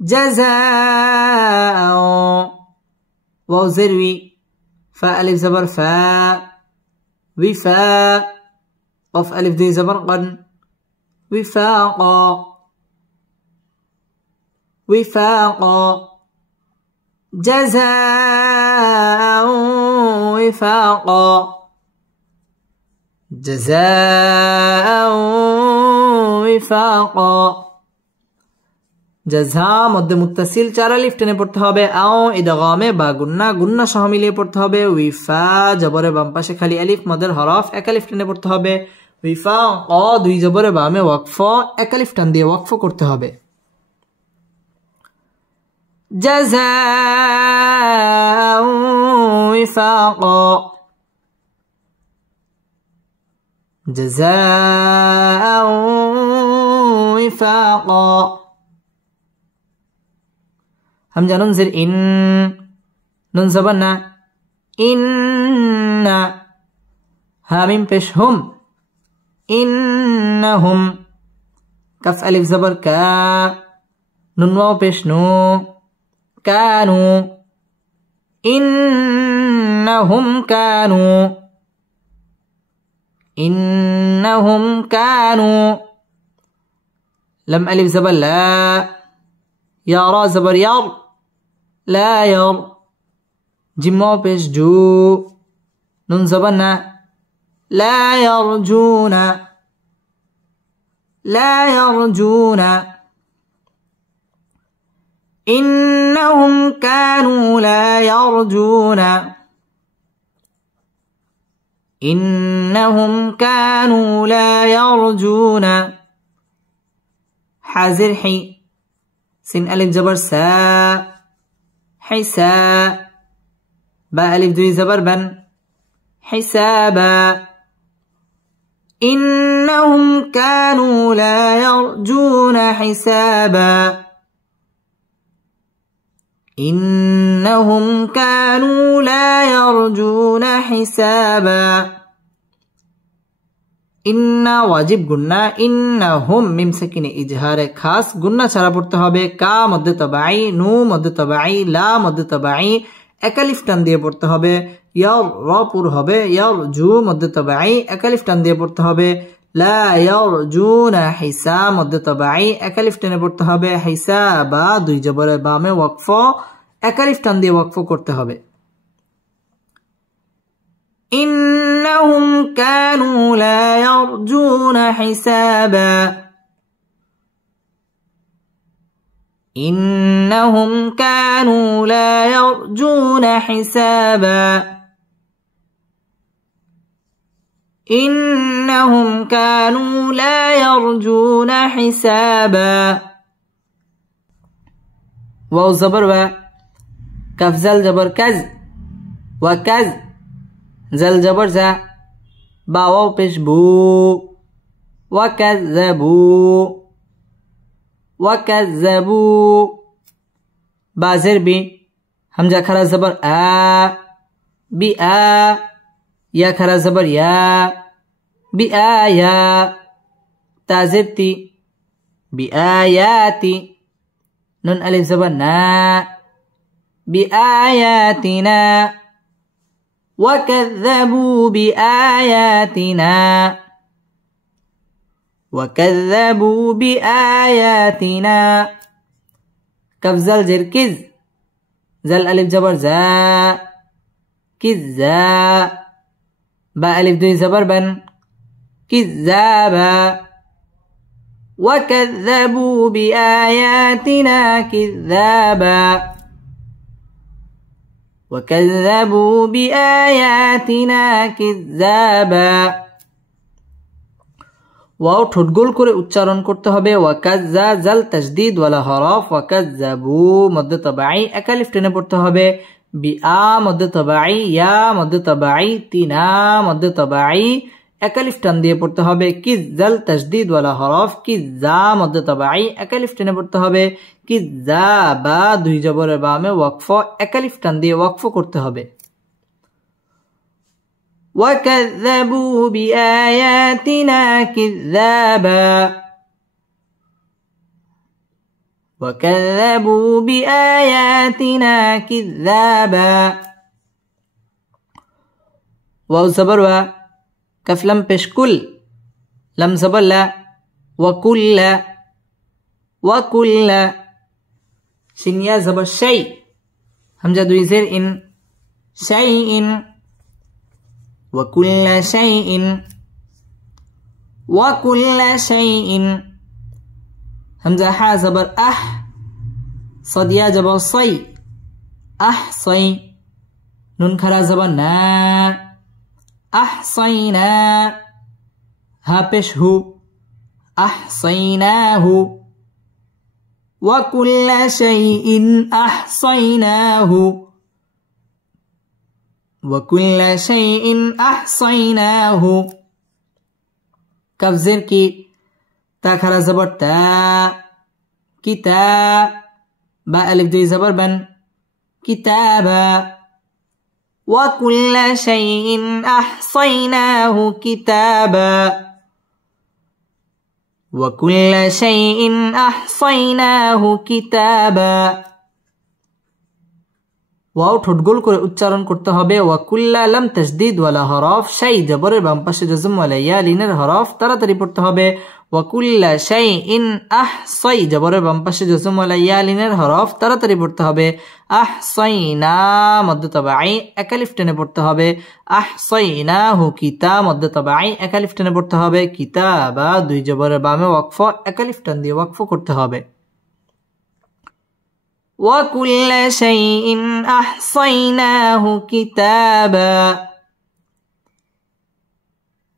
جزاء واو زروي فا ألف زبر فا وفاء قف ألف دي زبر قن وفاقا وفاقا جزاء وفاقا جزاء وفاقا জাযা মধ্যে মুত্তাসিল চার আলিফ টেনে পড়তে হবে আও ইদগামে বা গুন্না গুন্না সহ মিলিয়ে পড়তে হবে উইফা জবরে বাম পাশে খালি আলিফ মদের হরফ এক আলিফ টেনে পড়তে হবে উইফা ক দুই জবরে বামে ওয়াকফ এক আলিফ টান দিয়ে ওয়াকফ করতে হবে জাযা উইফাকা জাযা উইফাকা همزة ننزل إن ننزبنا إن هامين بش هم إنهم كف ألف زبر كا نون واو بش نو كانوا إنهم كانوا لم ألف زبر لا يا را زبر يار لا ير جمع بيش جو نون زبنا لا يرجون إنهم كانوا لا يرجون حازر حي سين ألف جبر سا حساء با ألف دوي زبر بن حسابا إنهم كانوا لا يرجون حسابا إنهم كانوا لا يرجون حسابا ইন্না ওয়াজিব গুন্না, ইন্নাহুম মিম সাকিনে ইজহারে খাস গুন্না ছাড়া পড়তে হবে। কা মধ্যে তবাই, নু মধ্যে তবাই, লা মধ্যে তবাই, একালিফ টান দিয়ে পড়তে হবে। ইয়ার র পুর হবে, ইয়ার জু মধ্যে তবাই, একালিফ টান দিয়ে পড়তে হবে। লা ইয়ারজুনা হিসা মধ্যে তবাই, একালিফ টেনে পড়তে হবে। হিসাবা দুই জবরের বামে ওয়াকফ, একালিফ টান দিয়ে ওয়াকফ করতে হবে। إنهم كانوا لا يرجون حسابا إنهم كانوا لا يرجون حسابا إنهم كانوا لا يرجون حسابا واو زبر و كف زل جبر كز وكز زل جبر زا باواو پیش بو وكذبوا وكذبوا بازر بي همزة خرا زبر آ بي آ يا خرا زبر يا بي آيا تازر تي بآياتي نون ألف زبر نا بآياتنا وكذبوا بآياتنا وكذبوا بآياتنا كف زل جر كز زل ألف جبر زا كزا با ألف دوي زبر بن كذابا وكذبوا بآياتنا كذابا وكذبوا بآياتنا كذابا ওয়াও ঠোঁট গোল করে উচ্চারণ করতে হবে। ওয়াকাজ্জা জাল তাসদীদ ওয়ালা হরফ, ওয়াকাজ্জাবু মধ্যে তবাই, একালিফ টেনে পড়তে হবে। বিআ মধ্যে তবাই, ইয়া মধ্যে তবাই, তিনা মধ্যে তবাই, একালিফ টান দিয়ে পড়তে হবে। কিজ্জাল তাসদীদ ওয়ালা হরফ, কিজ্জা মধ্যে তবাই, একালিফ টেনে পড়তে হবে। কিজ্জাবা দুই জবরের বামে ওয়াকফ, একালিফ টান দিয়ে ওয়াকফ করতে হবে। وكذبوا بآياتنا كذابا وكذبوا بآياتنا كذابا واو زبر و كف لم پیش کل، لم زبر لا، وكل وكل شين يا زبر شيء، همزة دوي زير إن شيء وكل شيء وكل شيء همزة حا زبر أح، صد يا زبر صي، أحصي نون خرا زبر نا، أحصينا ها پیش هو، أحصيناه وكل شيء أحصيناه وكل شيء أحصيناه كف زر کی تا خرا زبر تا، كتا با ألف دوي زبر بن، كتابا وكل شيء أحصيناه كتابا وكل شيء أحصيناه كتابا ওয়াও ঠোঁট গোল করে উচ্চারণ করতে হবে। ওয়াকুল্লা লাম তাসদীদ ওয়ালা হরফ, শাই জবরের বাম পাশে জজম ওয়ালা ইয়া লিনের হরফ, তাড়াতাড়ি পড়তে হবে। ওয়াকুল্লা শাইইন আহসাই জবরের বাম পাশে জজম ওয়ালা ইয়া লিনের হরফ, তাড়াতাড়ি পড়তে হবে। আহসাইনা মধ্যে তবাই, একালিফ টেনে পড়তে হবে। আহসাইনাহু কিতা মধ্যে তবাই, একালিফ টেনে পড়তে হবে। কিতাবা দুই জবরের বামে ওয়াকফ, একালিফ টান দিয়ে ওয়াকফ করতে হবে। وكل شيء أحصيناه كتابا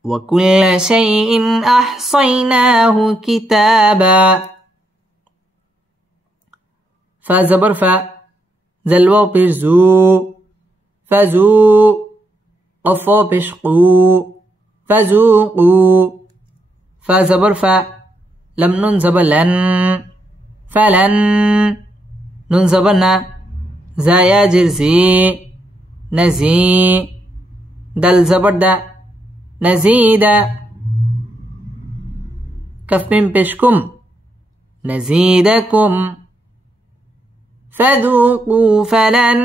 وكل شيء أحصيناه كتابا فزبر ف زلوا بزو فزو قفا بشقو فذوقوا فا زبر فا لم نون زبر لن فلن نون زبر نا زا يا جر زي نزي دل زبر دا نزيد كف من بشكم نزيدكم فذوقوا فلن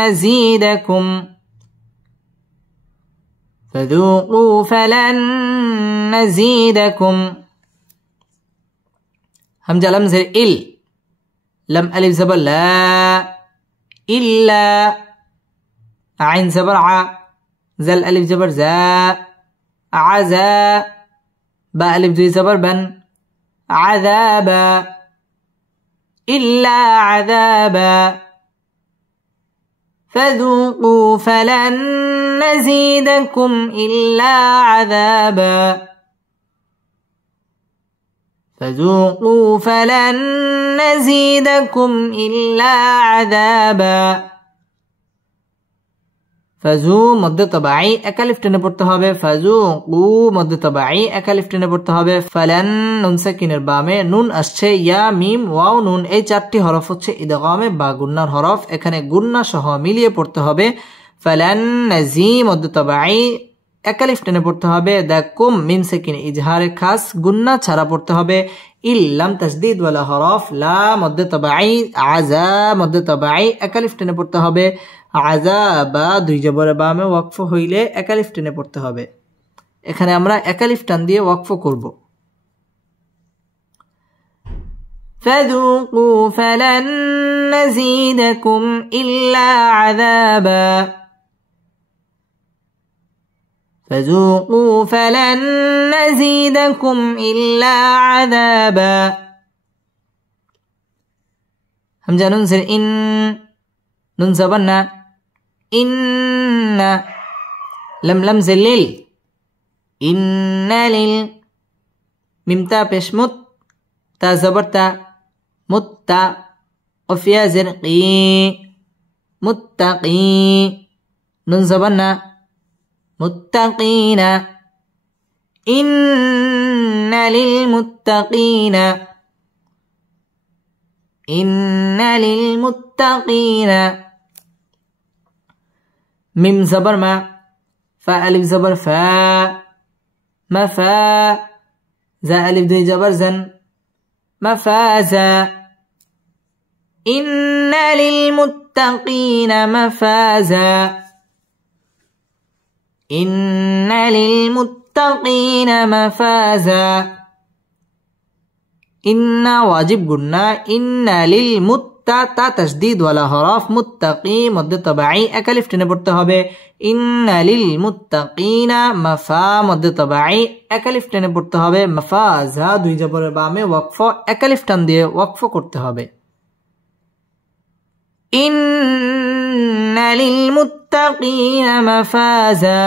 نزيدكم فذوقوا فلن نزيدكم همزة لم زر إل لم ألف زبر لا إلا عين زبر ع زل ألف زبر زا عزا با ألف دوي زبر بن عذابا إلا عذابا فذوقوا فلن نزيدكم إلا عذابا فذوقوا فلن نزيدكم إلا عذابا ফাজু মধ্যে তবাই একালিফ টেনে পড়তে হবে ফাজুকু মধ্যে তবাই একালিফ টেনে পড়তে হবে ফালান নুন সাকিনের বামে নুন আসছে ইয়া মিম ওয়াও নুন এই চারটি হরফ হচ্ছে ইদগামে বা গুন্নার হরফ এখানে গুন্না সহ মিলিয়ে পড়তে হবে ফালান নাজি মধ্যে তবাই একালিফ টেনে পড়তে হবে দাকুম মিম সাকিন ইজহারে খাস গুন্না ছাড়া পড়তে হবে ইল্লাম তাসদীদ ওয়ালা হরফ লা মধ্যে তবাই আযা মধ্যে তবাই একালিফ টেনে পড়তে হবে আযাবা দুই জবরে বামে ওয়াকফ হইলে একালিফ টেনে পড়তে হবে এখানে আমরা একালিফ টান দিয়ে ওয়াকফ করব ফাযুকু ফালান নাযীদাকুম ইল্লা আযাবা ফাযুকু ফালান নাযীদাকুম ইল্লা আযাবা হামজা নুন জির ইন নুন জবর না إن لم زلل إن لل ممتا بشمت تا زبرتا متا وفيا زرقي متقي نون زبرنا متقين إن للمتقين إن للمتقين ميم زبر ما فا ألف زبر فا ما فا زا ألف دوي زبر زن مفازا إن للمتقين مفازا إن للمتقين مفازا إن واجب قلنا إن تا تشديد ولا حرف متقي مد طبيعي اكلف টেনে পড়তে হবে ان للمتقين مفا مد طبيعي اكلف টেনে পড়তে হবে مفازا দুই জবরের বামে ওয়াকফ একালিফ টান দিয়ে ওয়াকফ করতে হবে ان للمتقين مفازا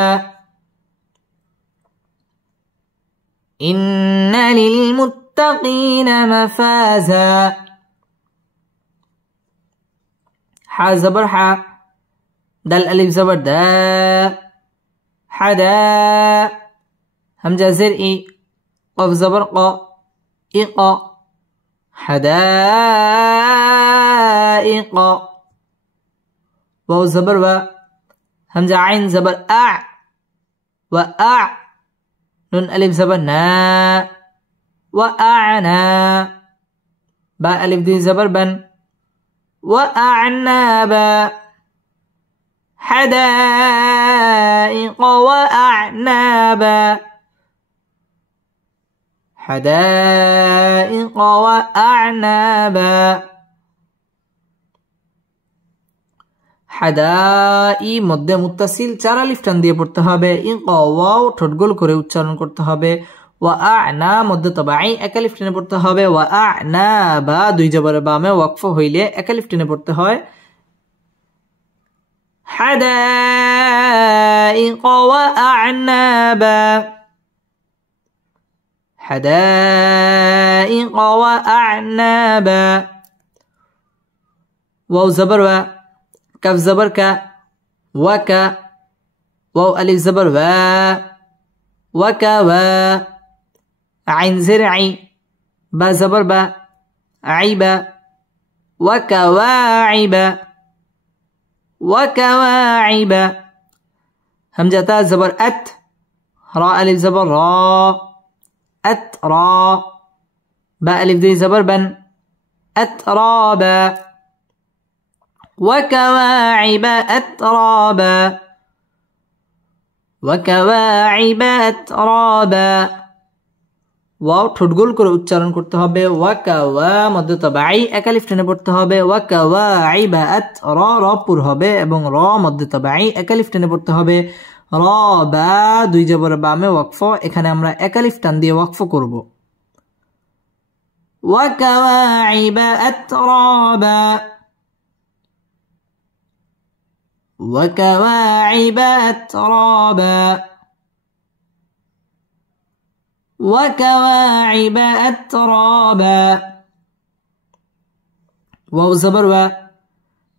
ان للمتقين مفازا حا زبر حا دال ألف زبر دا حدا همزة زر إي قف زبر قا إقا حدائق واو زبر و همزة عين زبر أع وأع نون ألف زبر نا وأعنا با ألف دي زبر بن وأعنابا حدائق وأعنابا حدائق وأعنابا حدائي মধ্যে মুত্তাসিল চার আলিফ টান দিয়ে পড়তে হবে ইকা ওয়াও ঠোঁট গোল করে উচ্চারণ করতে হবে ওয়াআনা মধ্যে তবাই এক আলিফ টেনে পড়তে হবে ওয়াআনাবা দুই জবরের বামে ওয়াকফ হইলে এক আলিফ টেনে পড়তে হয় حدائق وأعنابا حدائق وأعنابا واو زبر و كف زبر ك وك واو ألف زبر و وكوا আইন জের আই, বা জবর বা, আইবা। ওয়াকাওয়াইবা, ওয়াকাওয়াইবা। হামজা তা জবর আত, রা আলিফ জবর রা, আত রা। বা আলিফ দুই জবর বান, أترابا وكواعب أترابا وكواعب أترابا ওয়াও ঠোঁট গোল করে উচ্চারণ করতে হবে। ওয়াকাওয়া মধ্য তাবাই এক আলিফ টেনে পড়তে হবে। ওয়াকাওয়াইবা আত র র পুর হবে এবং র মধ্য তাবাই এক আলিফ টেনে পড়তে হবে। র বা দুই জবর বামে ওয়াকফ, এখানে আমরা এক আলিফ টান দিয়ে ওয়াকফ করব। وكواعب أترابا وكواعب أترابا وكواعب أترابا واو زبر و،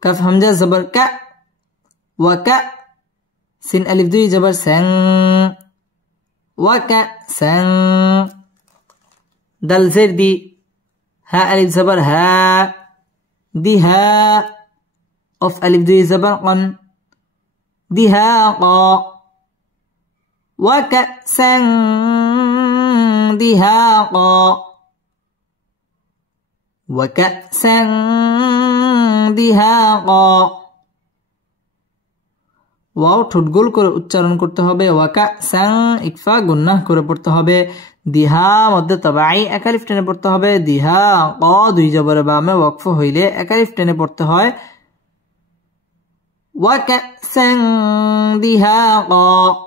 كف همزة زبر ك، وك سين ألف دوي زبر سن، وك سن. دال زر دي، ها ألف زبر ها، دي ها. أف ألف دوي زبر قن، دي ها قا. وكأسا دهاقا وكأسا دهاقا ওয়াও ঠোঁট গোল করে উচ্চারণ করতে হবে। ওয়াকাসাং ইকফা গুন্নাহ করে পড়তে হবে। দিহা মধ্যে তাবাই এক আলিফ টেনে পড়তে হবে। দিহা ক দুই জবর বামে ওয়াকফ হইলে এক আলিফ টেনে পড়তে হয়। ওয়াকাসাং দিহাকা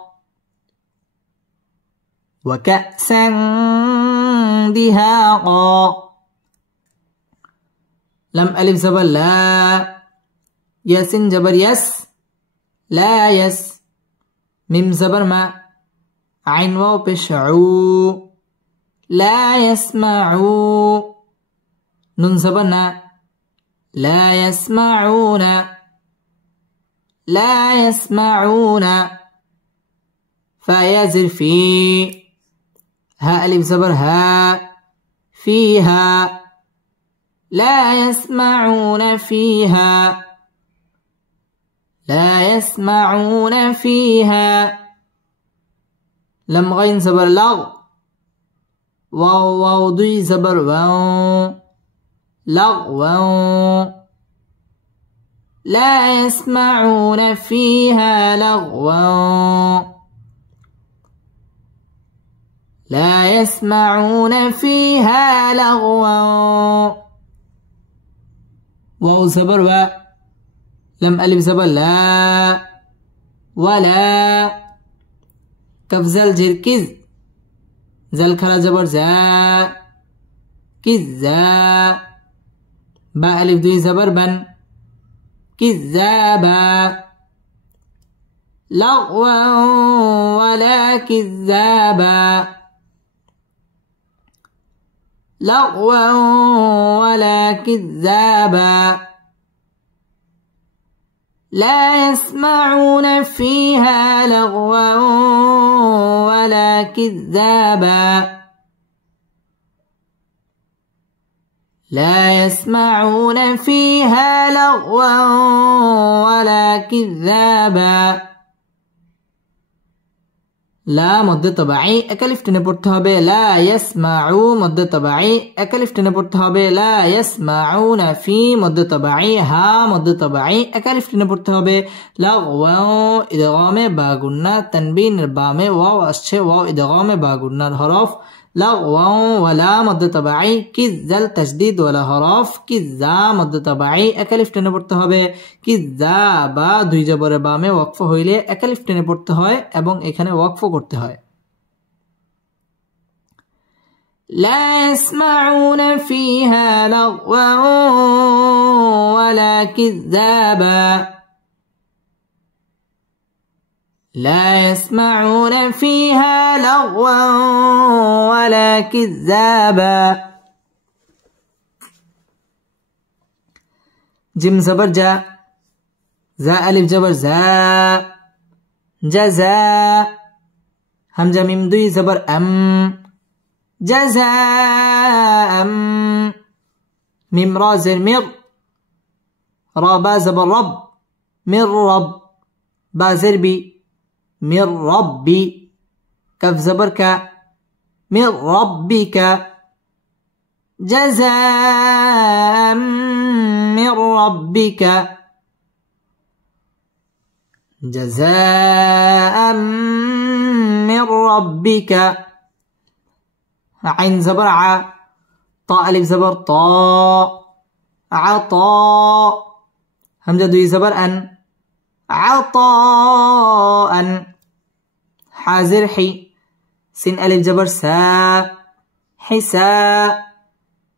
وكأسا دهاقا. لم ألف زبر لا، ياسين جبر يس، لا يس. ميم زبر ما، عين واو بشعو، لا يسمعو. نون زبر نا، لا يسمعون، لا يسمعون. فيازر في، ها ألف زبر ها، فيها. لا يسمعون فيها، لا يسمعون فيها. لم غين زبر لغ، واو واو دوي زبر واو، لغوا. لا يسمعون فيها لغوا، لا يسمعون فيها لغوا. واو زبر و، لم ألف زبر لا، ولا. كف زل جر كز، زل خلا زبر زا، كزا. با ألف دوي زبر بن، كذابا. لغوا ولا كذابا، لغوا ولا كذابا. لا يسمعون فيها لغوا ولا كذابا، لا يسمعون فيها لغوا ولا كذابا. লা মধ্যে তবাই এক আলিফ টেনে পড়তে হবে। লা ইয়াসমাউ মধ্যে তবাই এক আলিফ টেনে পড়তে হবে। লা ইয়াসমাউনা ফি মধ্যে তবাই হা মধ্যে তবাই এক আলিফ টেনে পড়তে হবে। লাগওয়াও ইদগামে বা গুন্না, তানবিনের বামে ওয়াও আসছে, ওয়াও ইদগামে বা গুন্নার হরফ। লাগওয়াও ওয়ালা মধ্যে তবাই, কিজাল তাসদীদ ওয়ালা হরফ। কিজা মধ্যে তবাই এক আলিফ টেনে পড়তে হবে। কিজা বা দুই জবরের বামে ওয়াকফ হইলে এক আলিফ টেনে পড়তে হয় এবং এখানে ওয়াকফ করতে হয়। لا يسمعون فيها لغوا ولا كذابا، لا يسمعون فيها لغوا ولا كذابا. جيم زبر جا، زا ألف جبر زا، جزا. همزة ميم دوي زبر أم، جزاء ميم را زر مر را با زبر رب من رب با زر بي من ربي كف زبر كا من ربك جزاء من ربك جزاء من ربك عين زبر ع طاء ألف زبر طاء عطاء همزة دوي زبر أن عطاء حازر حي سين ألف زبر سا حسا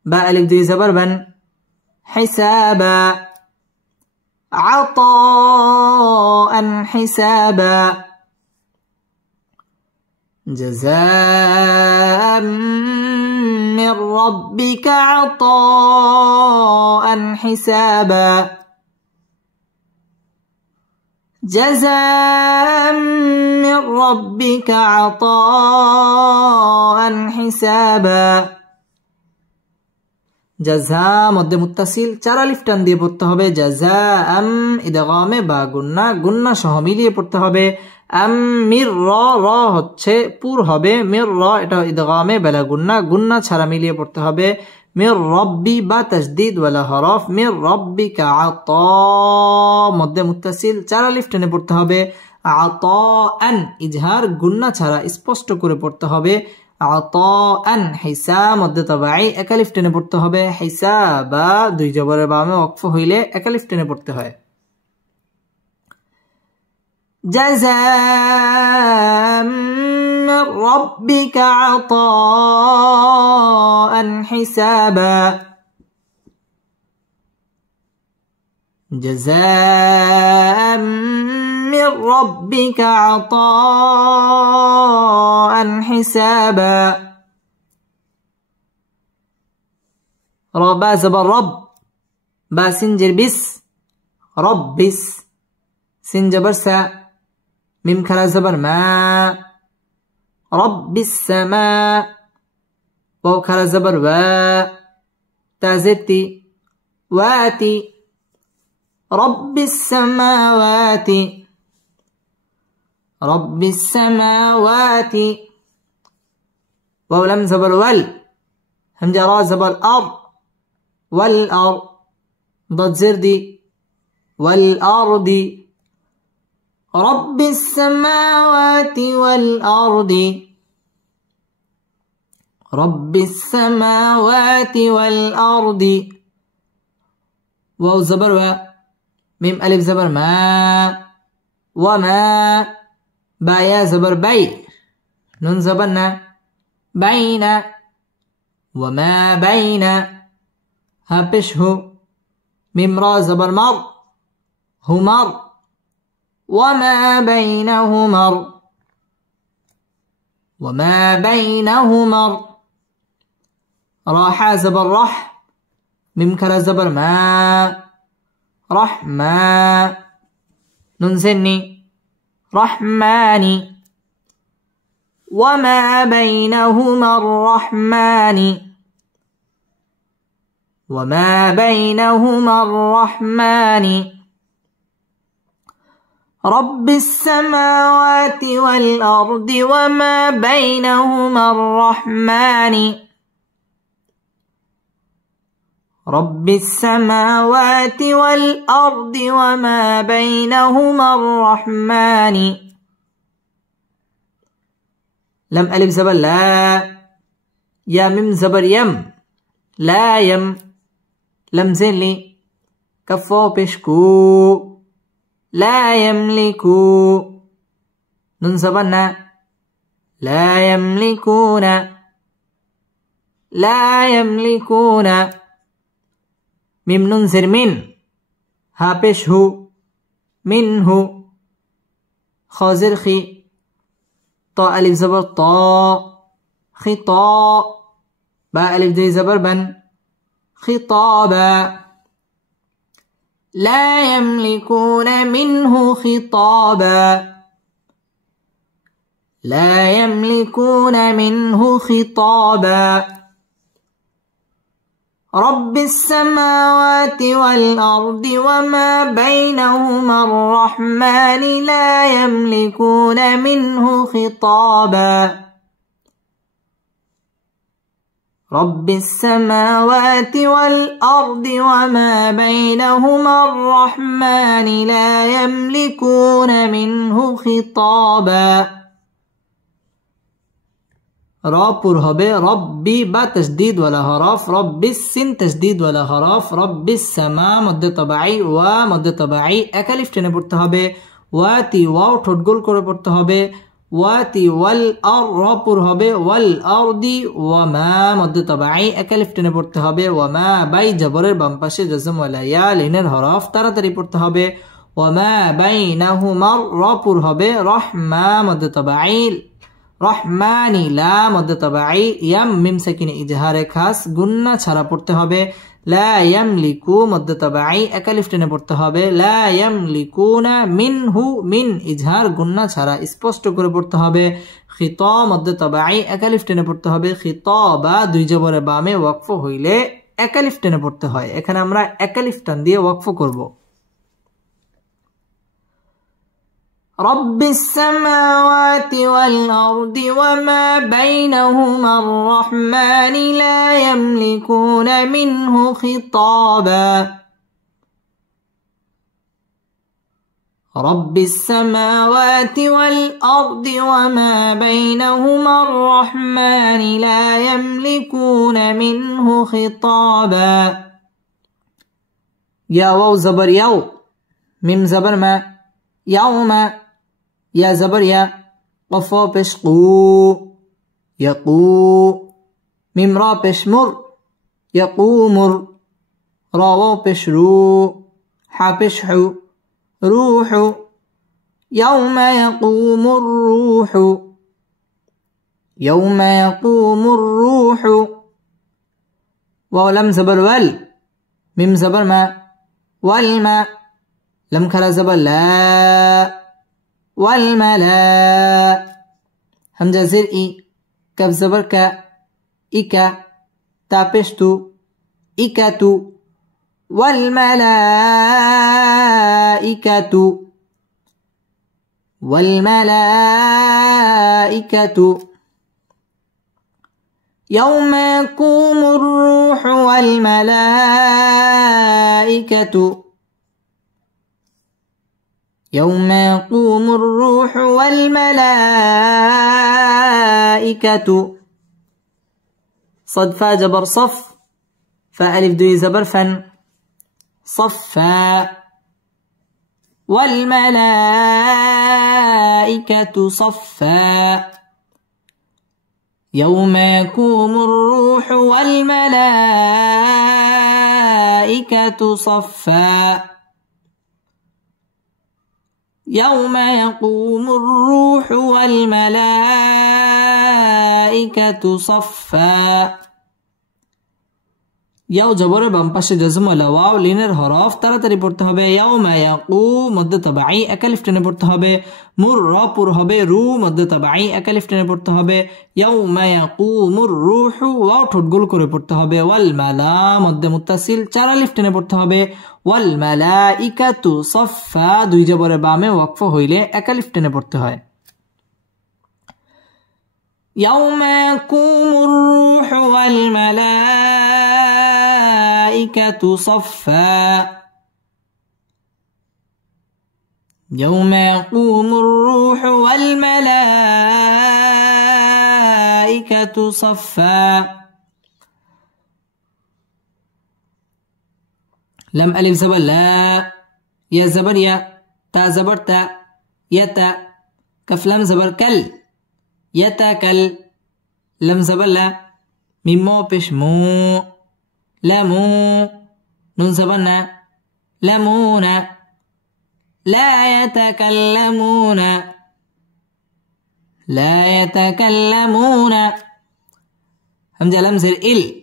باء ألف دوي زبر بن حسابا عطاء حسابا جزاء من ربك عطاء حسابا جزاء من ربك عطاء حسابا جزاء مد متصل চার আলিফ টান দিয়ে পড়তে হবে জাযাআম ইদগামে বা গুন্না গুন্না সহ মিলিয়ে পড়তে হবে আম মির র হচ্ছে পুর হবে মির র এটা ইদগামে বেলা গুন্না গুন্না ছাড়া মিলিয়ে পড়তে হবে মির রব্বি বা তাসদীদ ওয়ালা হরফ মির রব্বিকা আতা মধ্যে মুত্তাসিল চার আলিফ টেনে পড়তে হবে আতাআন ইজহার গুন্না ছাড়া স্পষ্ট করে পড়তে হবে আতাআন হিসা মধ্যে তাবাই এক আলিফ টেনে পড়তে হবে হিসাবা দুই জবরের বামে ওয়াকফ হইলে এক আলিফ টেনে পড়তে হয় جزاء من ربك عطاء حسابا جزاء من ربك عطاء حسابا ربا زبر رب با سنجر بس رب بس سنجبر سا ميم كلا زبر ما رب السماء واو كلا زبر وا تازبتي واتي رب السماوات رب السماوات واو لم زبر وال همجة را زبر أرض والأرض ضد زردي والأرض رب السماوات والأرض رب السماوات والأرض واو زبر و ميم ألف زبر ما وما بايا زبر بي نون زبرنا بين وما بين هابشه ميم را زبر مر همر وما بينهما وما بينهما راح زبر رح ميم كلا زبر ما رحما نون سني رحماني وما بينهما الرحمن وما بينهما الرحمن رب السماوات والأرض وما بينهما الرحمن رب السماوات والأرض وما بينهما الرحمن لم ألف زبر لا يا ميم زبر يم لا يم لم زين لي كفو بشكو لا يملكو نون زبرنا لا يملكون لا يملكون ميم نون زر من هابش هو منه خازر خي طاء ألف زبر طاء خطاء باء ألف دي زبر بن خطابا لا يملكون منه خطابا لا يملكون منه خطابا رب السماوات والأرض وما بينهما الرحمن لا يملكون منه خطابا رب السماوات والأرض وما بينهما الرحمن لا يملكون منه خطابا راپور হবে রব্বি বা তাসদীদ ওয়ালা হরফ রব্বিস সিন তাসদীদ ওয়ালা হরফ রব্বিস সামা মদ্দে তাবাঈ ওয়া মদ্দে তাবাঈ এক আলিফ টেনে পড়তে হবে ওয়াতি ওয়াও ঠোঁট গোল করে পড়তে হবে ওয়াতি ওয়াল আর রাপুর হবে ওয়াল আরদি ওয়া মা মদ্দে তাবাঈ এক আলিফ টেনে পড়তে হবে ওয়া মা বাই জবরের বাম পাশে জজম ওয়ালা ইয়া লিনের হরফ তাড়াতাড়ি পড়তে হবে ওয়া মা বাইনাহুমা রাপুর হবে রহমা মদ্দে তাবাঈ রহমানি লা মদ্দে তাবাঈ ইয়াম মিম সাকিনে ইজহারে খাস গুন্না ছাড়া পড়তে হবে লা ইয়ামলিকু মদ্দে তাবাঈ এক আলিফ টেনে পড়তে হবে লা ইয়ামলিকুনা মিনহু মিন ইজহার গুন্না ছাড়া স্পষ্ট করে পড়তে হবে খিতা মদ্দে তাবাঈ এক আলিফ টেনে পড়তে হবে খিতাবা দুই জবরের বামে ওয়াকফ হইলে এক আলিফ টেনে পড়তে হয় এখানে আমরা এক আলিফ টান দিয়ে ওয়াকফ করব رب السماوات والأرض وما بينهما الرحمن لا يملكون منه خطابا رب السماوات والأرض وما بينهما الرحمن لا يملكون منه خطابا يا واو زبر يو ميم زبر ما يوم يا زبر يا قفا پیش قو يقو ميم را پیش مر يقومر راوا پیش رو حا پیش حو روح يوم يقوم الروح يوم يقوم الروح ولم زبر وال ميم زبر ما والما لم كلا زبر لا والملا همزة زر إي كف زبر كا إكا تابشتو إكاتو والملائكة والملائكة يوم يقوم الروح والملائكة يوم يقوم الروح والملائكة صد فا جبر صف فألف دوي زبر فن صفا والملائكة صفا يوم يقوم الروح والملائكة صفا يوم يقوم الروح والملائكة صفا ইয়াও জবরের বাম পাশে জজম ওয়ালা ওয়াও লিনের হরফ তাড়াতাড়ি পড়তে হবে ইয়াউমা ইয়াকু মদ্দে তাবাঈ এক আলিফ টেনে পড়তে হবে মুর রাপুর হবে রু মদ্দে তাবাঈ এক আলিফ টেনে পড়তে হবে ইয়াউমা ইয়াকুমুর রূহু ওয়াও ঠোঁট গোল করে পড়তে হবে ওয়াল মালা মদ্দে মুত্তাসিল চার আলিফ টেনে পড়তে হবে ওয়াল মালাইকাতু সাফফা দুই জবরের বামে ওয়াকফ হইলে এক আলিফ টেনে পড়তে হয় ইয়াউমা ইয়াকুমুর রূহু ওয়াল الملائكة صفا يوم يقوم الروح والملائكة صفا لم ألف زبر لا يا زبر يا تا زبر تا يتا كف لم زبر كل يتكل لم زبر لا ميمو پیش مو لمو نون زبرنا لمون لا يتكلمون لا يتكلمون همزة لم زر إل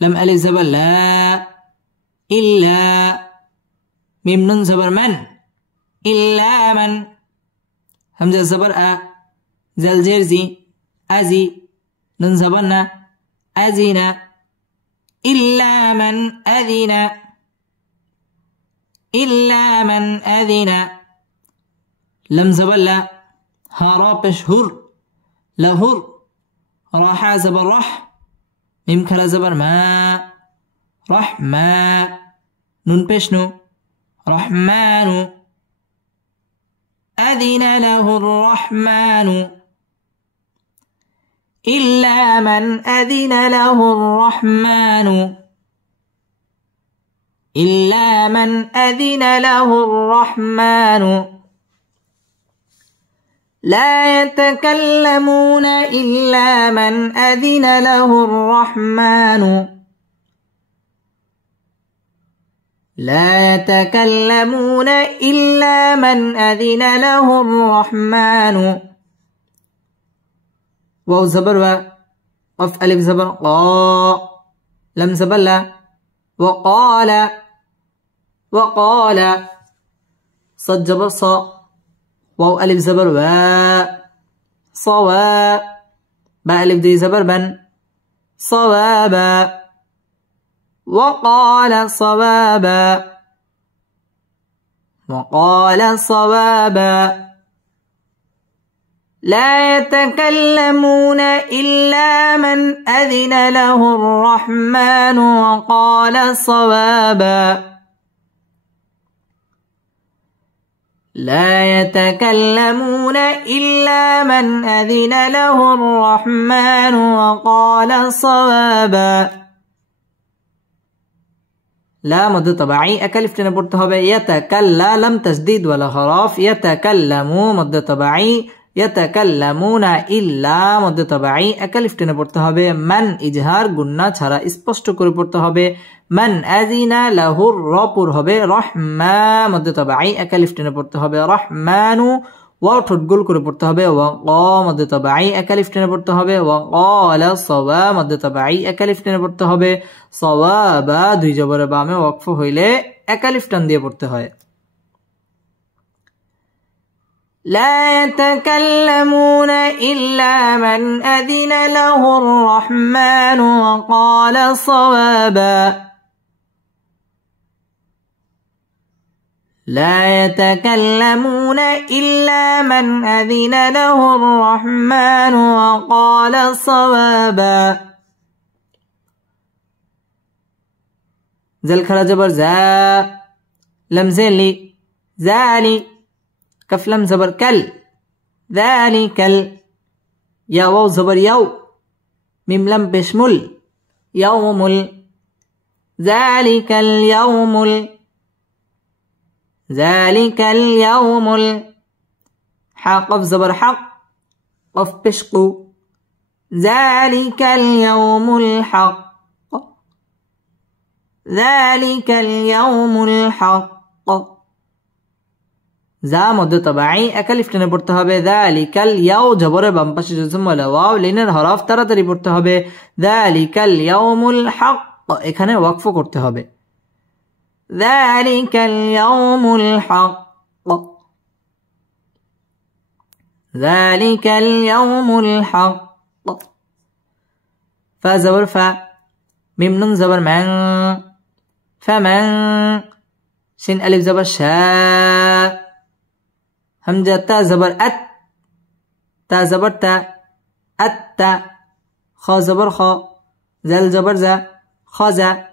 لم ألف زبر لا إلا ميم نون زبر من إلا من همزة زبر أ زال جيرزي أزي نون زبرنا أذن إلا من أذن إلا من أذن لم زبلا هارا بشهر لهر راح زبر رح ميم كلا زبر ما رحما نون بشنو رحمن أذن له الرحمن إلا من أذن له الرحمن إلا من أذن له الرحمن لا يتكلمون إلا من أذن له الرحمن لا يتكلمون إلا من أذن له الرحمن واو زبر و قف ألف زبر قا لم زبر لا وقال وقال صد زبر صا واو ألف زبر و صوا با ألف دي زبر بن صوابا وقال صوابا وقال صوابا لا يتكلمون إلا من أذن له الرحمن وقال صوابا لا يتكلمون إلا من أذن له الرحمن وقال صوابا لا مد طبيعي أكلف تنبرت هبه يتكلم تسديد ولا خراف يتكلموا مد طبيعي يتكلمون إلا مد طبيعي أكلف تنبرت هبه من إجهار গুন্না ছাড়া স্পষ্ট করে পড়তে হবে من أذن له الربر هبه رحمة مد طبيعي أكلف تنبرت هبه رحمن واو ঠোঁটগোল করে পড়তে হবে ওয়া মধ্যে তাবাঈ একালিফ টেনে পড়তে হবে ওয়াকালা সাওয়া মধ্যে তাবাঈ একালিফ টেনে পড়তে হবে সাওয়াবা দুই জবরে বামে ওয়াকফ হইলে একালিফ টান দিয়ে পড়তে হয় لا يتكلمون إلا من أذن له الرحمن وقال صوابا لا يتكلمون إلا من أذن له الرحمن وقال صوابا زل خرا جبر زا لم زلي زالي كف لم زبر كل ذلك يا واو زبر يو ميم لم بشمل يوم ذلك اليوم ذلك اليوم حق زبر حق قف بشقو ذلك اليوم الحق ذلك اليوم الحق যা মধ্য তাবাঈ একালিফ টেনে পড়তে হবে যালিকাল ইয়াও জবরে বাম পাশে জজম ওয়ালা ওয়াও লিনের হরফ তাড়াতাড়ি পড়তে হবে যালিকাল ইয়াউমুল হক এখানে ওয়াকফ করতে হবে যালিকাল ইয়াউমুল হক যালিকাল ইয়াউমুল হক ফা জবর ফা মিম নুন জবর মান ফামান সিন আলিফ জবর শা همزة تا زبر أت تا زبر تا أت خا زبر خا زل زبر زا خزا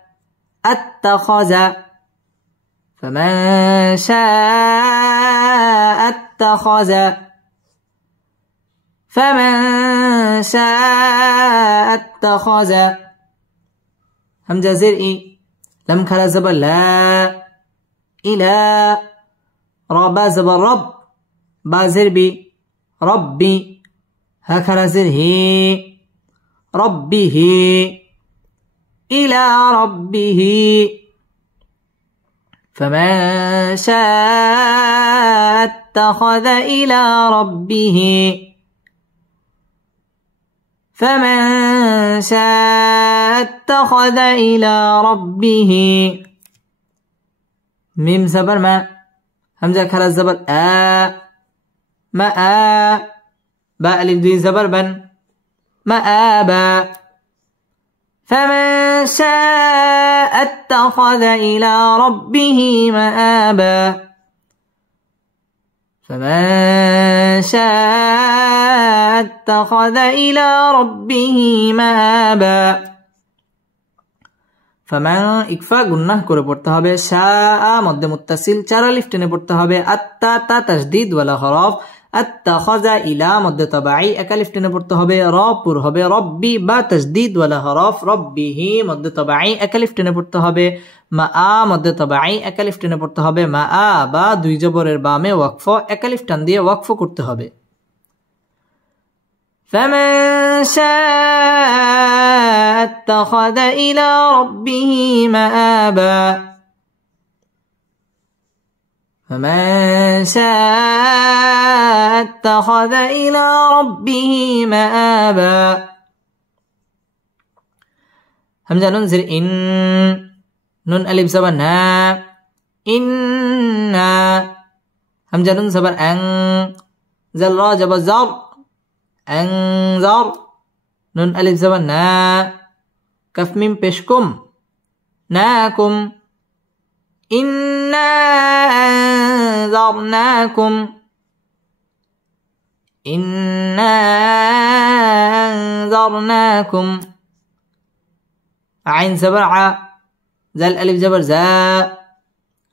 أتخذ فمن شاء اتخذ فمن شاء اتخذ همزة زرئي لم كلا زبر لا إلى رب زبر رب بازر بي ربي هكذا زره ربه إلى ربه فمن شاء اتخذ إلى ربه فمن شاء اتخذ إلى ربه ميم زبر ما همزة كلا زبر ما با ألف دوي زبر بن مآبا فمن شاء اتخذ إلى ربه مآبا فمن شاء اتخذ إلى ربه مآبا فمن ইকফা গুন্নাহ করে পড়তে হবে শাআ মধ্যে মুত্তাসিল চার আলিফ টেনে পড়তে হবে আত্তা তা তাসদীদ ওয়ালা হরফ আত্তাখাযা ইলা মধ্যে তাবাঈ এক আলিফ টেনে পড়তে হবে র পুর হবে রব্বি বা তাসদীদ ওয়ালা হরফ রব্বিহি মধ্যে তাবাঈ এক আলিফ টেনে পড়তে হবে মাআ মধ্যে তাবাঈ এক আলিফ টেনে পড়তে হবে মাআ বা দুই জবরের বামে ওয়াকফ এক আলিফ টান দিয়ে ওয়াকফ করতে হবে فمن شاء اتخذ إلى ربه مآبا فمن شاء اتخذ إلى ربه مآبا همزة ننزل إن نون ألف زبر نا إنا همزة نون زبر أن زل را جبر زر أنذر نون ألف زبر نا كف ميم بشكم ناكم إنا أنذرناكم إنا أنذرناكم عين زبر ع زل ألف زبر زا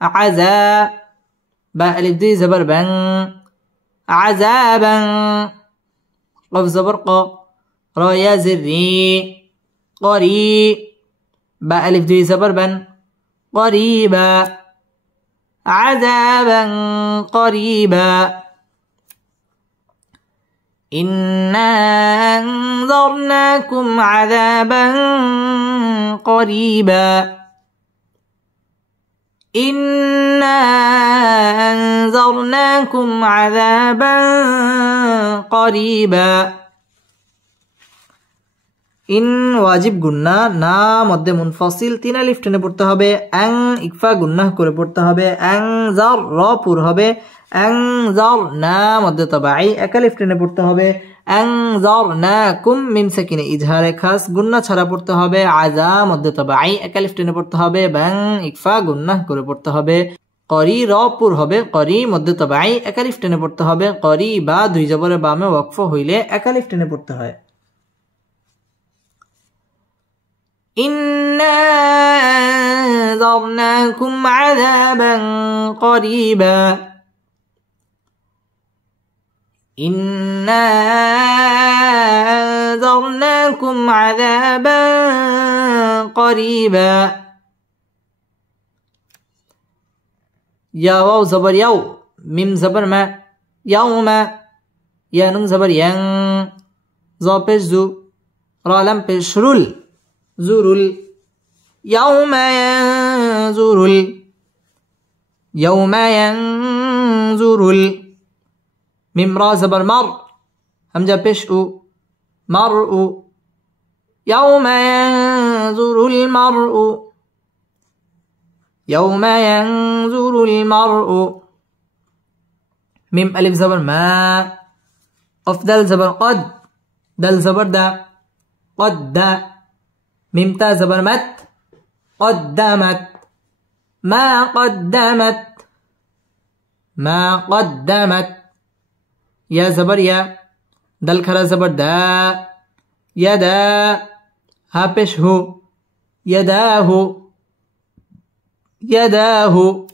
عزا با ألف دي زبر بن عذابا قف زبر ق را يا زري قري با ألف دي زبر بن قريبا عذابا قريبا إنا أنذرناكم عذابا قريبا إنا أنذرناكم عذابا قريبا ইন ওয়াজিব গুন্না না মধ্যে মুনফাসিল তিন আলিফ টেনে পড়তে হবে আং ইকফা গুন্নাহ করে পড়তে হবে আং জার র পুর হবে আং জার না মধ্যে তাবাঈ এক আলিফ টেনে পড়তে হবে আং জার না কুম মিম সাকিনে ইজহারে খাস গুন্না ছাড়া পড়তে হবে আজা মধ্যে তাবাঈ এক আলিফ টেনে পড়তে হবে বাং ইকফা গুন্নাহ করে পড়তে হবে করি র পুর হবে করি মধ্যে তাবাঈ এক আলিফ টেনে পড়তে হবে করি বা দুই জবরের বামে ওয়াকফ হইলে এক আলিফ টেনে পড়তে হয় إنا أنذرناكم عذابا قريبا إنا أنذرناكم عذابا قريبا يا واو زبر يو ميم زبر ما يوم يا نون زبر ين زا پیش زو را لم پیش رول زرل يوم ينظر يوم ينظر ميم را زبر مر همزة پیش او مرء يوم ينظر المرء يوم ينظر المرء ميم ألف زبر ما أفضل زبر قد دل زبر دا قد دا ميم تا زبر مت قدمت ما قدمت ما قدمت يا زبر يا دل خرا زبر دا يدا ها پیش هو يداه يداه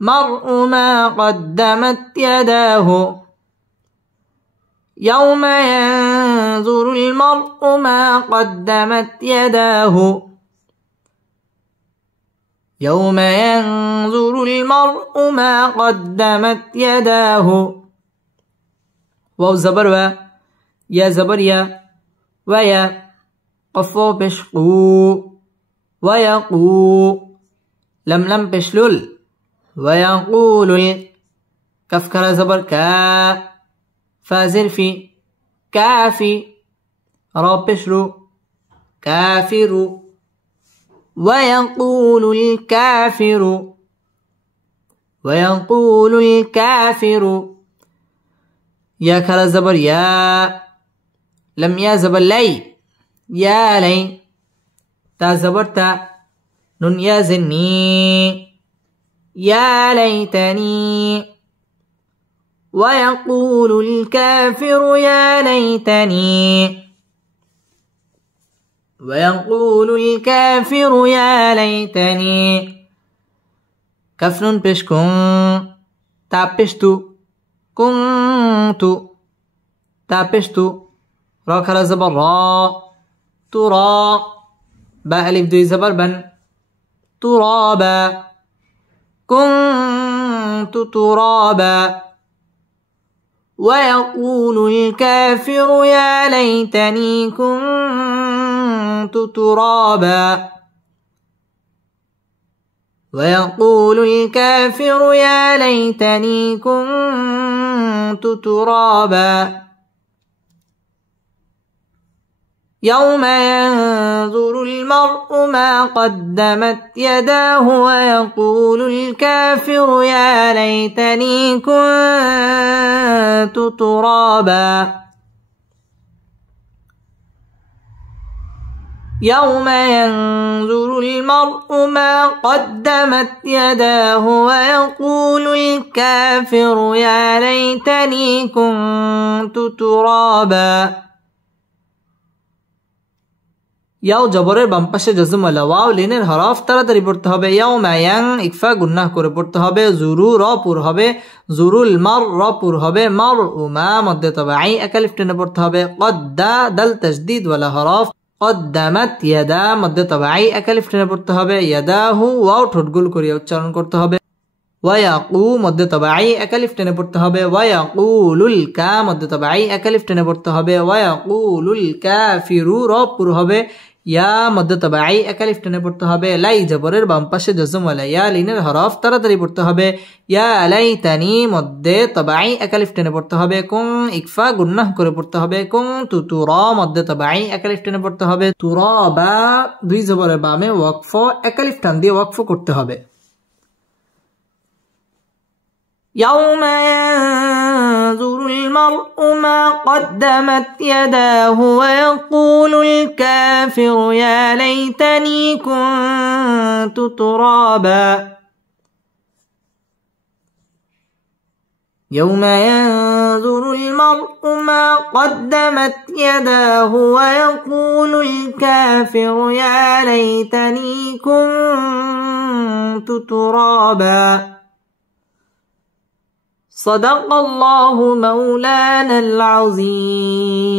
مرء ما قدمت يداه يوم ينظر المرء ما قدمت يداه يوم ينظر المرء ما قدمت يداه واو زبر و يا زبر يا ويا قفو بشقو ويقو لم بشلل ويقول كف كرا زبر كا فازر في كافي را بشرو كافر ويقول الكافر ويقول الكافر يا خرا زبر يا، لم يا زبر لي، يا لي. تا زبر تا، نون يا زني، يا ليتني. ويقول الكافر يا ليتني، ويقول الكافر يا ليتني. كف نون پیش کن، تا پیش تو، كنت. تا پیش تو، را خرا زبر را، ترى. با الف دوی زبر بن، ترابا. كنت ترابا. ويقول الكافر يا ليتني كنت ترابا. ويقول الكافر يا ليتني كنت ترابا. يوم ينظر المرء ما قدمت يداه ويقول الكافر يا ليتني كنت ترابا. يوم ينظر المرء ما قدمت يداه ويقول الكافر يا ليتني كنت ترابا. ইয়াও জবরের বাম পাশে জজম ওয়ালা ওয়াও লিনের হরফ তাড়াতাড়ি পড়তে হবে। ইয়াও মায়াং ইকফা গুন্নাহ করে পড়তে হবে। জুরু র পুর হবে, জুরুল মার র পুর হবে, মার উমা মধ্যে তবাই একালিফ টেনে পড়তে হবে। কদ্দা দাল তাসদীদ ওয়ালা হরফ, কদ্দামাত ইয়াদা মধ্যে তবাই একালিফ টেনে পড়তে হবে। ইয়াদাহু ওয়াও ঠোঁটগুল করিয়া উচ্চারণ করতে হবে। ওয়ায়াকু মধ্যে তবাই একালিফ টেনে পড়তে হবে। ওয়ায়াকুলুল কা মধ্যে তবাই একালিফ টেনে পড়তে হবে। ওয়ায়াকুলুল কাফিরু র পুর হবে, ইয়া মধ্যে তবাই একালিফ টেনে পড়তে হবে। লাই জবরের বাম পাশে জজম ওয়ালা ইয়া লিনের হরফ তাড়াতাড়ি পড়তে হবে। ইয়া লাইতানি মধ্যে তবাই একালিফ টেনে পড়তে হবে। কুং ইকফা গুন্নাহ করে পড়তে হবে। কুং তুতুর মধ্যে তবাই একালিফ টেনে পড়তে হবে। তুরাবা দুই জবরের বামে ওয়াকফ একালিফ টান দিয়ে ওয়াকফ করতে হবে। يوم ينظر المرء ما قدمت يداه ويقول الكافر يا ليتني كنت ترابا. يوم ينظر المرء ما قدمت يداه ويقول الكافر يا ليتني كنت ترابا. صدق الله مولانا العظيم.